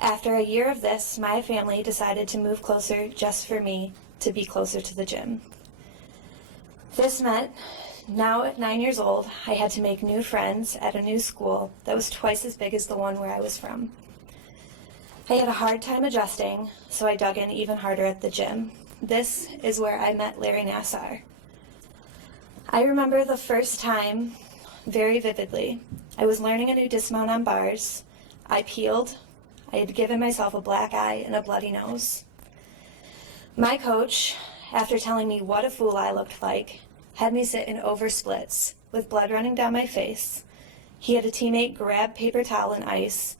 After a year of this, my family decided to move closer just for me to be closer to the gym. This meant, now at 9 years old, I had to make new friends at a new school that was twice as big as the one where I was from. I had a hard time adjusting, so I dug in even harder at the gym. This is where I met Larry Nassar. I remember the first time very vividly. I was learning a new dismount on bars. I peeled. I had given myself a black eye and a bloody nose. My coach, after telling me what a fool I looked like, had me sit in oversplits with blood running down my face. He had a teammate grab paper towel and ice.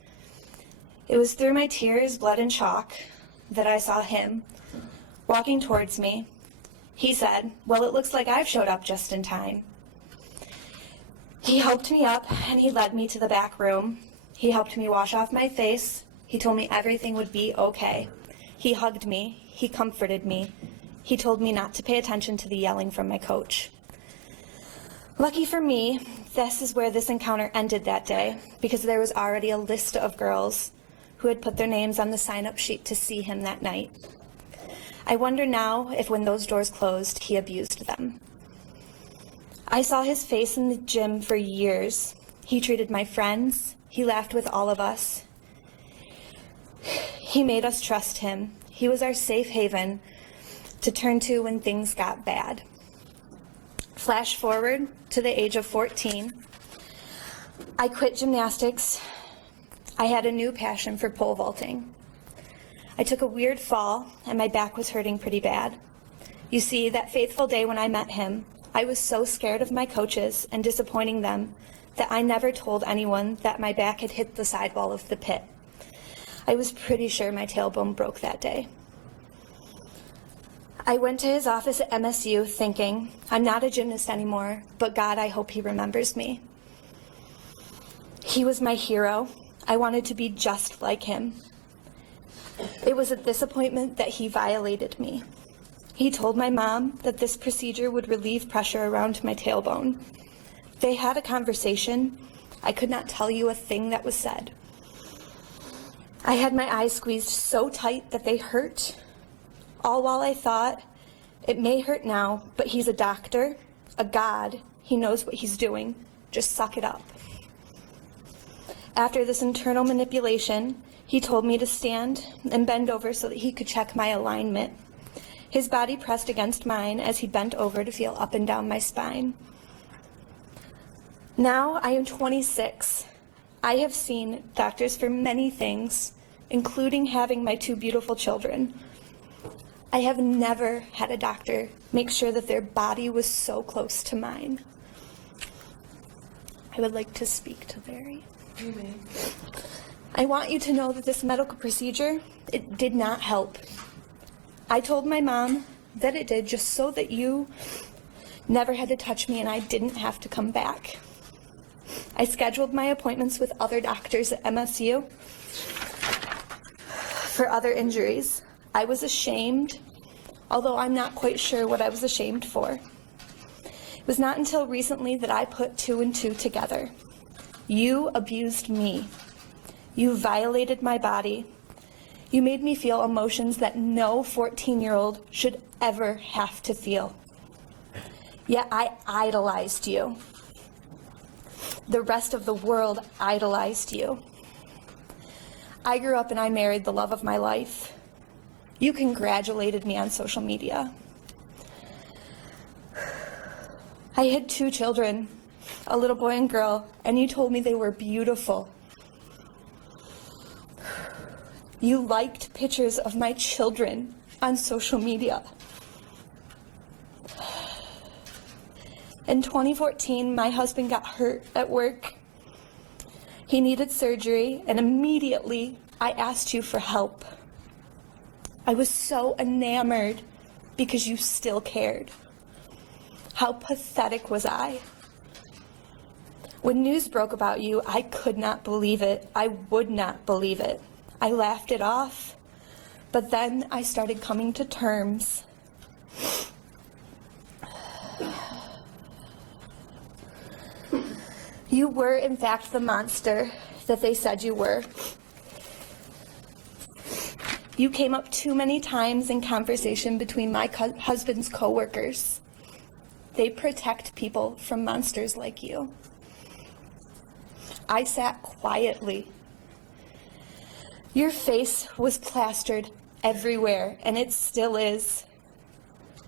It was through my tears, blood, and chalk that I saw him walking towards me. He said, "Well, it looks like I've showed up just in time." He helped me up and he led me to the back room. He helped me wash off my face. He told me everything would be okay. He hugged me. He comforted me. He told me not to pay attention to the yelling from my coach. Lucky for me, this is where this encounter ended that day, because there was already a list of girls who had put their names on the sign-up sheet to see him that night. I wonder now if when those doors closed, he abused them. I saw his face in the gym for years. He treated my friends. He laughed with all of us. He made us trust him. He was our safe haven to turn to when things got bad. Flash forward to the age of 14. I quit gymnastics. I had a new passion for pole vaulting. I took a weird fall, and my back was hurting pretty bad. You see, that fateful day when I met him, I was so scared of my coaches and disappointing them that I never told anyone that my back had hit the sidewall of the pit. I was pretty sure my tailbone broke that day. I went to his office at MSU thinking, I'm not a gymnast anymore, but God, I hope he remembers me. He was my hero. I wanted to be just like him. It was a disappointment that he violated me. He told my mom that this procedure would relieve pressure around my tailbone. They had a conversation. I could not tell you a thing that was said. I had my eyes squeezed so tight that they hurt, all while I thought, it may hurt now, but he's a doctor, a God. He knows what he's doing. Just suck it up. After this internal manipulation, He told me to stand and bend over so that he could check my alignment. His body pressed against mine as he bent over to feel up and down my spine. Now I am 26. I have seen doctors for many things, including having my 2 beautiful children. I have never had a doctor make sure that their body was so close to mine. I would like to speak to Valerie. You may. I want you to know that this medical procedure, it did not help. I told my mom that it did just so that you never had to touch me and I didn't have to come back. I scheduled my appointments with other doctors at MSU for other injuries. I was ashamed, although I'm not quite sure what I was ashamed for. It was not until recently that I put 2 and 2 together. You abused me. You violated my body. You made me feel emotions that no 14-year-old should ever have to feel. Yet I idolized you. The rest of the world idolized you. I grew up and I married the love of my life. You congratulated me on social media. I had 2 children, a little boy and girl, and you told me they were beautiful. You liked pictures of my children on social media. In 2014, my husband got hurt at work. He needed surgery, and immediately I asked you for help. I was so enamored because you still cared. How pathetic was I? When news broke about you, I could not believe it. I would not believe it. I laughed it off, but then I started coming to terms. You were, in fact, the monster that they said you were. You came up too many times in conversation between my husband's coworkers. They protect people from monsters like you. I sat quietly. Your face was plastered everywhere, and it still is.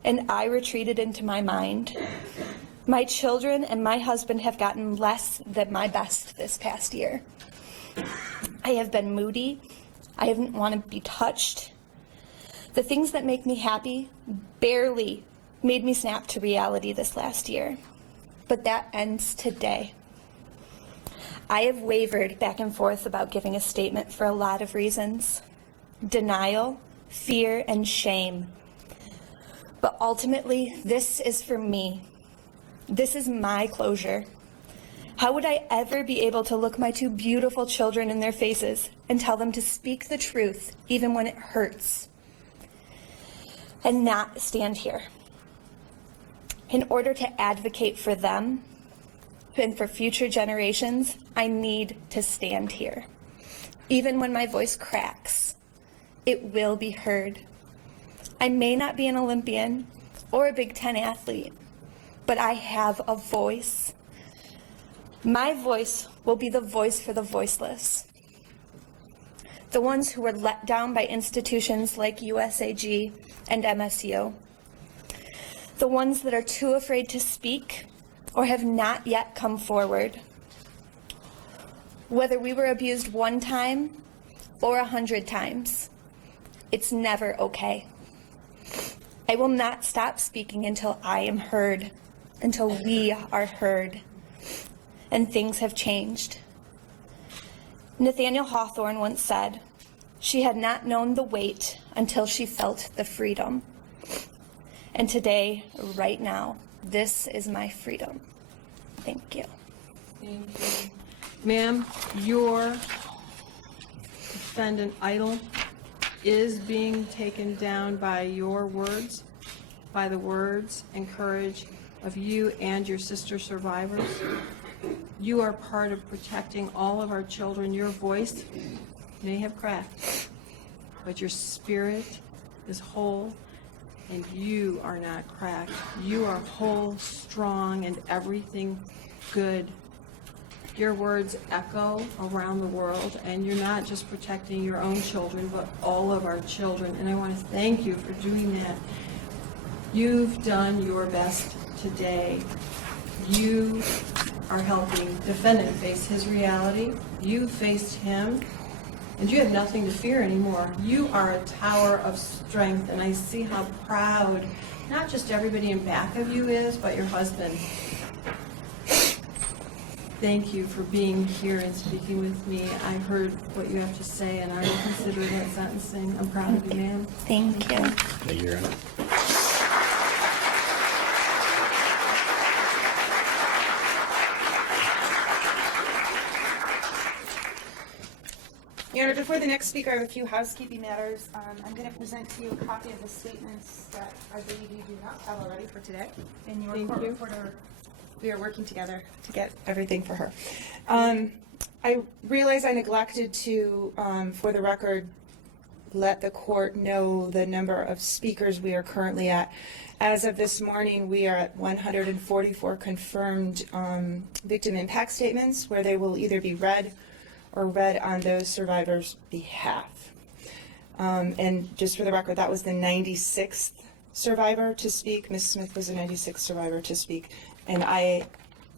And I retreated into my mind. My children and my husband have gotten less than my best this past year. I have been moody. I haven't wanted to be touched. The things that make me happy barely made me snap to reality this last year. But that ends today. I have wavered back and forth about giving a statement for a lot of reasons. Denial, fear, and shame. But ultimately, this is for me. This is my closure. How would I ever be able to look my 2 beautiful children in their faces and tell them to speak the truth, even when it hurts, and not stand here? In order to advocate for them and for future generations, I need to stand here. Even when my voice cracks, it will be heard. I may not be an Olympian or a Big Ten athlete, but I have a voice. My voice will be the voice for the voiceless. The ones who were let down by institutions like USAG and MSU. The ones that are too afraid to speak or have not yet come forward. Whether we were abused 1 time or 100 times, it's never okay. I will not stop speaking until I am heard, until we are heard, and things have changed. Nathaniel Hawthorne once said, "She had not known the weight until she felt the freedom." And today, right now, this is my freedom. Thank you. Thank you. Ma'am, your defendant idol is being taken down by your words, by the words and courage of you and your sister survivors. You are part of protecting all of our children. Your voice may have cracked, but your spirit is whole, and you are not cracked. You are whole, strong, and everything good. your words echo around the world, and you're not just protecting your own children, but all of our children, and I want to thank you for doing that. You've done your best today. You are helping defendant face his reality. You faced him, and you have nothing to fear anymore. You are a tower of strength, and I see how proud not just everybody in back of you is, but your husband. Thank you for being here and speaking with me. I heard what you have to say, and I will consider that sentencing. I'm proud of you, ma'am. Thank you. Thank you, Your Honor. Your Honor, before the next speaker, I have a few housekeeping matters. I'm going to present to you a copy of the statements that I believe you do not have already for today. And your court reporter, we are working together to get everything for her. I realize I neglected to, for the record, let the court know the number of speakers we are currently at. As of this morning, we are at 144 confirmed victim impact statements, where they will either be read or read on those survivors' behalf. And just for the record, that was the 96th survivor to speak. Ms. Smith was the 96th survivor to speak. And I,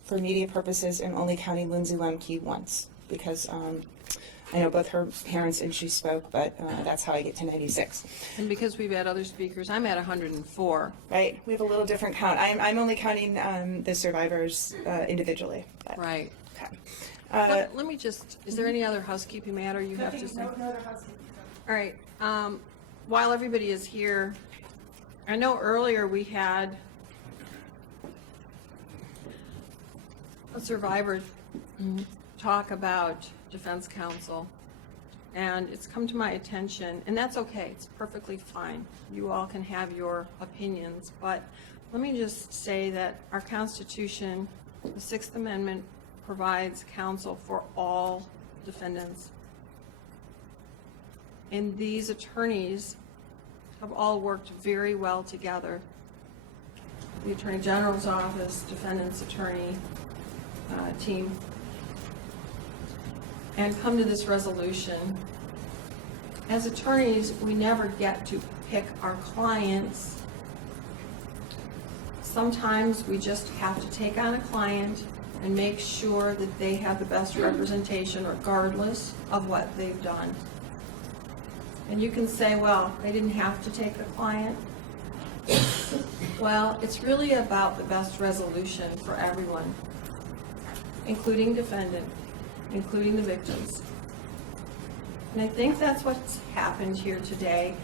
for media purposes, am only counting Lindsay Lemke once, because I know both her parents and she spoke, but that's how I get to 96. And because we've had other speakers, I'm at 104. Right, we have a little different count. I'm only counting the survivors individually. But. Right. Okay. Let me just, is there any other housekeeping matter you have to say? No other housekeeping. All right. While everybody is here, I know earlier we had a survivor talk about defense counsel, and it's come to my attention, and that's okay. It's perfectly fine. You all can have your opinions, but let me just say that our Constitution, the Sixth Amendment, provides counsel for all defendants. And these attorneys have all worked very well together. The Attorney General's office, defendant's attorney team, and come to this resolution. As attorneys, we never get to pick our clients. Sometimes we just have to take on a client and make sure that they have the best representation regardless of what they've done. And you can say, well, they didn't have to take the client. Well, it's really about the best resolution for everyone, including defendant, including the victims. And I think that's what's happened here today.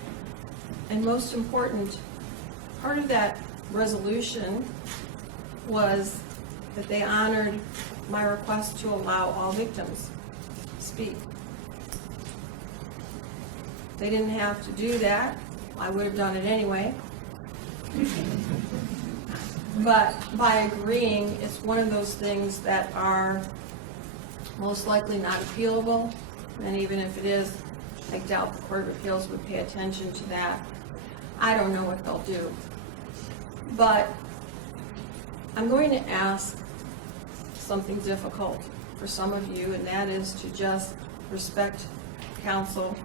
And most important, part of that resolution was that they honored my request to allow all victims to speak. They didn't have to do that. I would have done it anyway. But by agreeing, it's one of those things that are most likely not appealable. And even if it is, I doubt the Court of Appeals would pay attention to that. I don't know what they'll do. But I'm going to ask something difficult for some of you, and that is to just respect counsel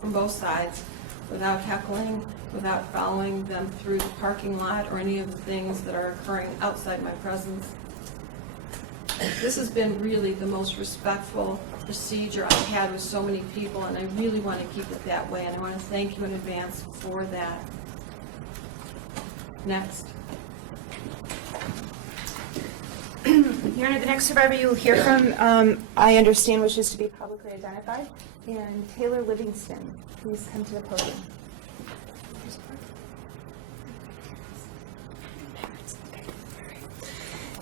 from both sides without heckling, without following them through the parking lot or any of the things that are occurring outside my presence. This has been really the most respectful procedure I've had with so many people, and I really want to keep it that way, and I want to thank you in advance for that. Next. Your Honor, the next survivor you will hear from, I understand, wishes to be publicly identified. And Taylor Livingston, please come to the podium.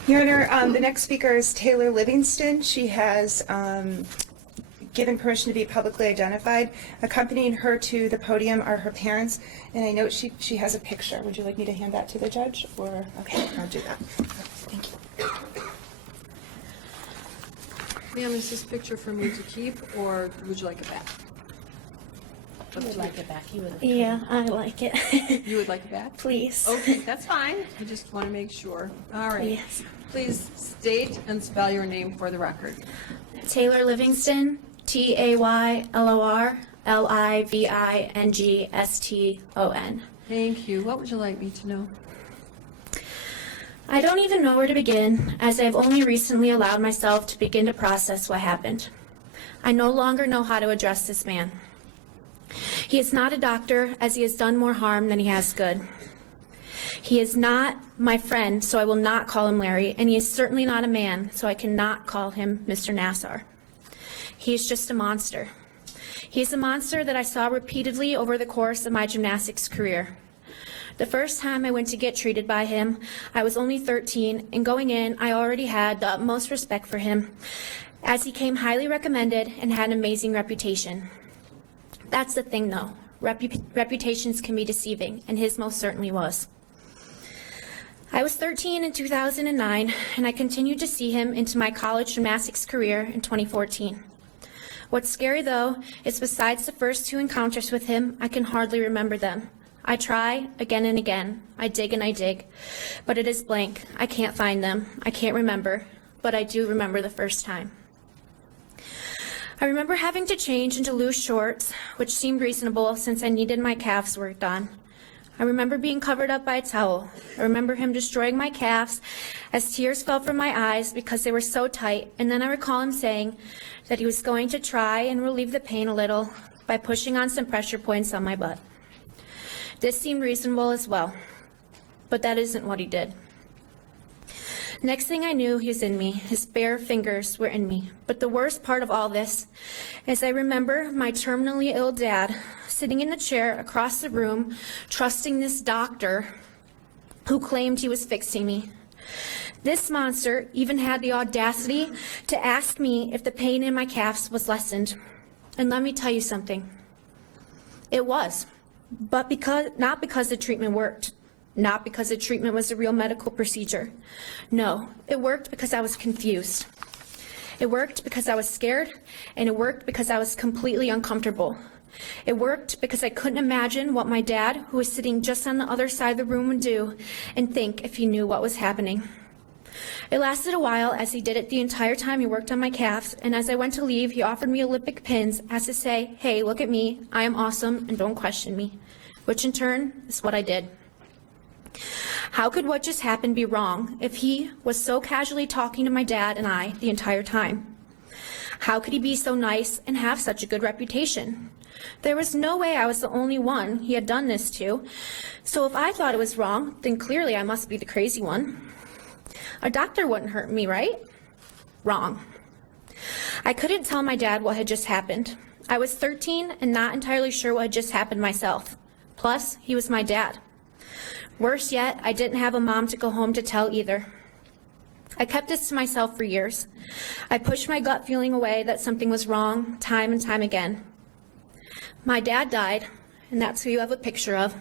Your Honor, the next speaker is Taylor Livingston. She has given permission to be publicly identified. Accompanying her to the podium are her parents, and I note she has a picture. Would you like me to hand that to the judge? Or okay, I'll do that. Thank you. Ma'am, is this picture for me to keep, or would you like it back? You would like it back. You would. Yeah, I like it. You would like it back? Please. Okay, that's fine. I just want to make sure. All right. Yes. Please state and spell your name for the record. Taylor Livingston, TaylorLivingston. Thank you. What would you like me to know? I don't even know where to begin, as I've only recently allowed myself to begin to process what happened. I no longer know how to address this man. He is not a doctor, as he has done more harm than he has good. He is not my friend, so I will not call him Larry, and he is certainly not a man, so I cannot call him Mr. Nassar. He is just a monster. He is a monster that I saw repeatedly over the course of my gymnastics career. The first time I went to get treated by him, I was only 13, and going in, I already had the utmost respect for him, as he came highly recommended and had an amazing reputation. That's the thing, though. Reputations can be deceiving, and his most certainly was. I was 13 in 2009, and I continued to see him into my college gymnastics career in 2014. What's scary, though, is besides the first 2 encounters with him, I can hardly remember them. I try again and again. I dig and I dig, but it is blank. I can't find them. I can't remember, but I do remember the first time. I remember having to change into loose shorts, which seemed reasonable since I needed my calves worked on. I remember being covered up by a towel. I remember him destroying my calves as tears fell from my eyes because they were so tight, and then I recall him saying that he was going to try and relieve the pain a little by pushing on some pressure points on my butt. This seemed reasonable as well, but that isn't what he did. Next thing I knew, he was in me. His bare fingers were in me. But the worst part of all this is I remember my terminally ill dad sitting in the chair across the room, trusting this doctor who claimed he was fixing me. This monster even had the audacity to ask me if the pain in my calves was lessened. And let me tell you something. It was. But not because the treatment worked, not because the treatment was a real medical procedure. No, it worked because I was confused. It worked because I was scared, and it worked because I was completely uncomfortable. It worked because I couldn't imagine what my dad, who was sitting just on the other side of the room, would do and think if he knew what was happening. It lasted a while, as he did it the entire time he worked on my calves, and as I went to leave, he offered me Olympic pins as to say, hey, look at me, I am awesome, and don't question me, which in turn is what I did. How could what just happened be wrong if he was so casually talking to my dad and I the entire time? How could he be so nice and have such a good reputation? There was no way I was the only one he had done this to, so if I thought it was wrong, then clearly I must be the crazy one. A doctor wouldn't hurt me, right? Wrong. I couldn't tell my dad what had just happened. I was 13 and not entirely sure what had just happened myself. Plus, he was my dad. Worse yet, I didn't have a mom to go home to tell either. I kept this to myself for years. I pushed my gut feeling away that something was wrong time and time again. My dad died, and that's who you have a picture of.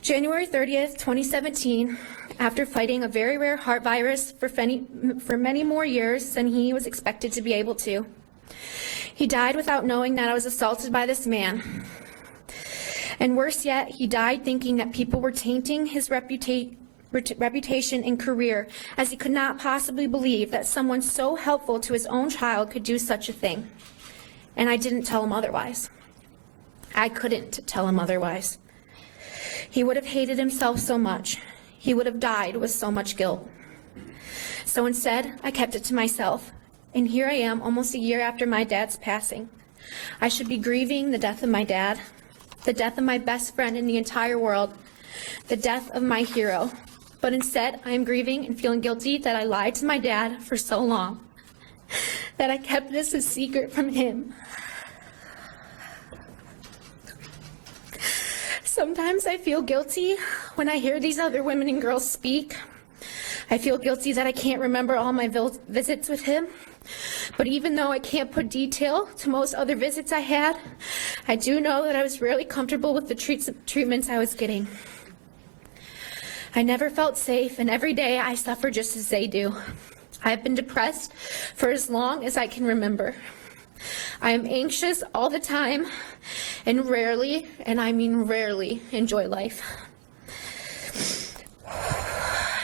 January 30th, 2017, after fighting a very rare heart virus for many more years than he was expected to be able to. He died without knowing that I was assaulted by this man. And worse yet, he died thinking that people were tainting his reputation and career, as he could not possibly believe that someone so helpful to his own child could do such a thing. And I didn't tell him otherwise. I couldn't tell him otherwise. He would have hated himself so much. He would have died with so much guilt. So instead, I kept it to myself. And here I am, almost a year after my dad's passing. I should be grieving the death of my dad, the death of my best friend in the entire world, the death of my hero. But instead, I am grieving and feeling guilty that I lied to my dad for so long, that I kept this a secret from him. Sometimes I feel guilty when I hear these other women and girls speak. I feel guilty that I can't remember all my visits with him. But even though I can't put detail to most other visits I had, I do know that I was really comfortable with the treatments I was getting. I never felt safe, and every day I suffer just as they do. I have been depressed for as long as I can remember. I am anxious all the time and rarely, and I mean rarely, enjoy life.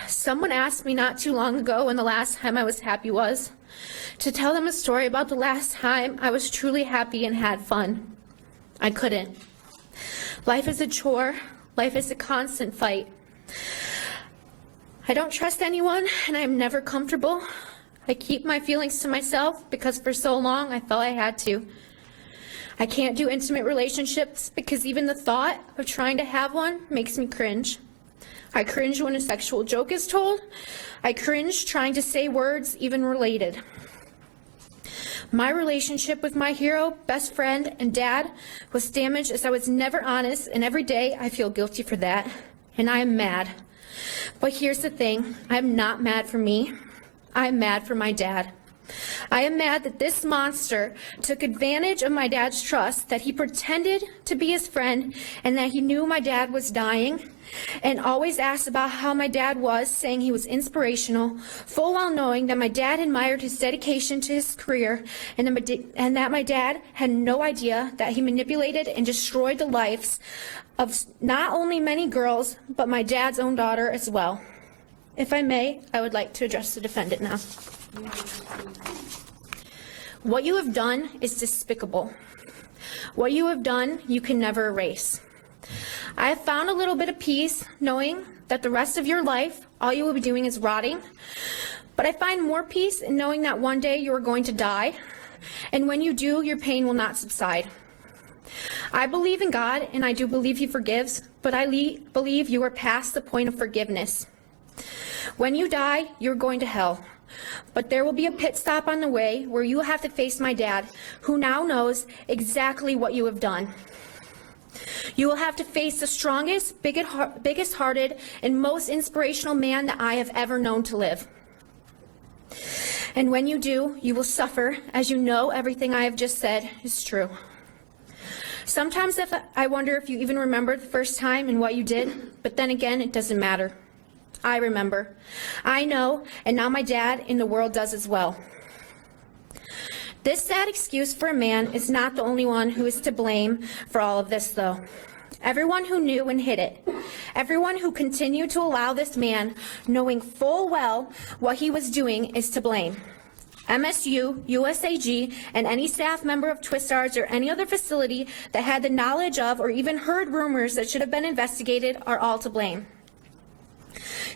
Someone asked me not too long ago when the last time I was happy was, to tell them a story about the last time I was truly happy and had fun. I couldn't. Life is a chore. Life is a constant fight. I don't trust anyone, and I am never comfortable. I keep my feelings to myself because for so long I felt I had to. I can't do intimate relationships because even the thought of trying to have one makes me cringe. I cringe when a sexual joke is told. I cringe trying to say words even related. My relationship with my hero, best friend, and dad was damaged as I was never honest, and every day I feel guilty for that, and I am mad. But here's the thing, I am not mad for me. I am mad for my dad. I am mad that this monster took advantage of my dad's trust, that he pretended to be his friend, and that he knew my dad was dying, and always asked about how my dad was, saying he was inspirational, full well knowing that my dad admired his dedication to his career, and that my dad had no idea that he manipulated and destroyed the lives of not only many girls, but my dad's own daughter as well. If I may, I would like to address the defendant now. What you have done is despicable. What you have done, you can never erase. I have found a little bit of peace knowing that the rest of your life, all you will be doing is rotting. But I find more peace in knowing that one day you are going to die, and when you do, your pain will not subside. I believe in God, and I do believe He forgives, but I believe you are past the point of forgiveness. When you die, you're going to hell. But there will be a pit stop on the way where you will have to face my dad, who now knows exactly what you have done. You will have to face the strongest, biggest-hearted, and most inspirational man that I have ever known to live. And when you do, you will suffer, as you know everything I have just said is true. Sometimes I wonder if you even remember the first time and what you did, but then again, it doesn't matter. I remember. I know, and now my dad in the world does as well. This sad excuse for a man is not the only one who is to blame for all of this, though. Everyone who knew and hid it. Everyone who continued to allow this man, knowing full well what he was doing, is to blame. MSU, USAG, and any staff member of Twistars or any other facility that had the knowledge of or even heard rumors that should have been investigated are all to blame.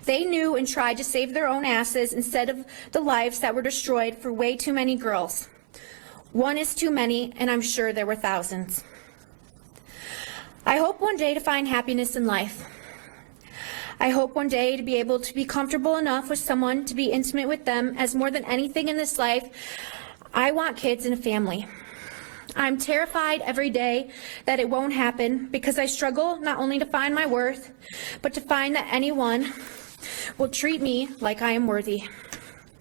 They knew and tried to save their own asses instead of the lives that were destroyed for way too many girls. One is too many, and I'm sure there were thousands. I hope one day to find happiness in life. I hope one day to be able to be comfortable enough with someone to be intimate with them, as more than anything in this life, I want kids and a family. I'm terrified every day that it won't happen because I struggle not only to find my worth, but to find that anyone will treat me like I am worthy.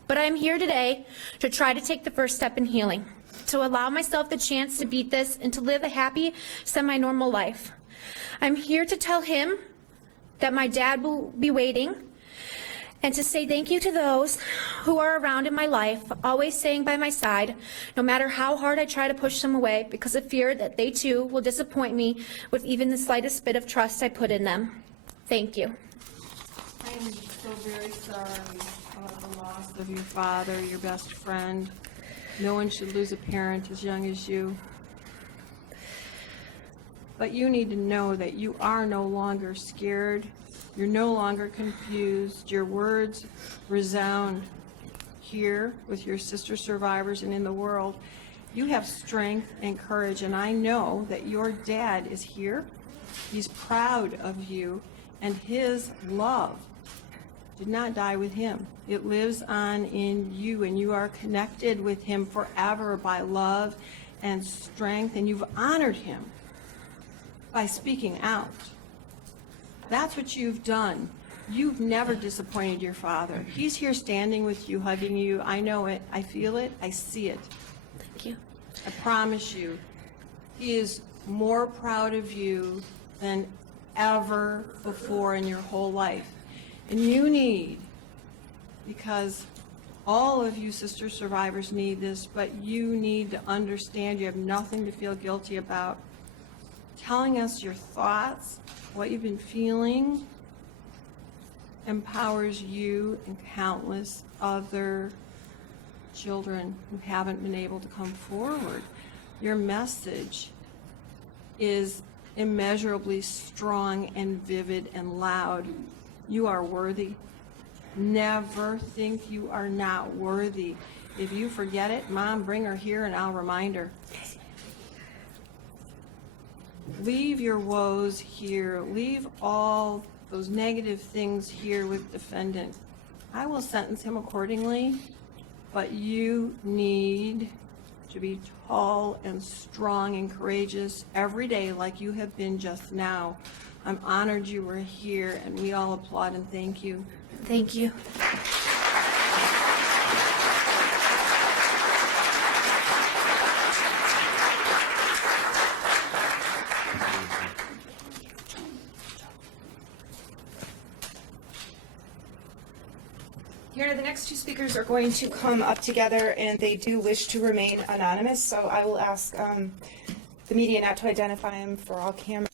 But I'm here today to try to take the first step in healing, to allow myself the chance to beat this and to live a happy, semi-normal life. I'm here to tell him that my dad will be waiting, and to say thank you to those who are around in my life, always staying by my side, no matter how hard I try to push them away, because of fear that they too will disappoint me with even the slightest bit of trust I put in them. Thank you. I am so very sorry about the loss of your father, your best friend. No one should lose a parent as young as you. But you need to know that you are no longer scared. You're no longer confused. Your words resound here with your sister survivors and in the world. You have strength and courage, and I know that your dad is here. He's proud of you, and his love did not die with him. It lives on in you, and you are connected with him forever by love and strength, and you've honored him by speaking out. That's what you've done. You've never disappointed your father. He's here standing with you, hugging you. I know it. I feel it. I see it. Thank you. I promise you, he is more proud of you than ever before in your whole life. And you need, because All of you sister survivors need this, but you need to understand you have nothing to feel guilty about. Telling us your thoughts, what you've been feeling, empowers you and countless other children who haven't been able to come forward. Your message is immeasurably strong and vivid and loud. You are worthy. Never think you are not worthy. If you forget it, Mom, bring her here and I'll remind her. Leave your woes here. Leave all those negative things here with defendant. I will sentence him accordingly, but you need to be tall and strong and courageous every day like you have been just now. I'm honored you were here, and we all applaud and thank you. Thank you. Here, the next two speakers are going to come up together, and they do wish to remain anonymous, so I will ask the media not to identify them for all cameras.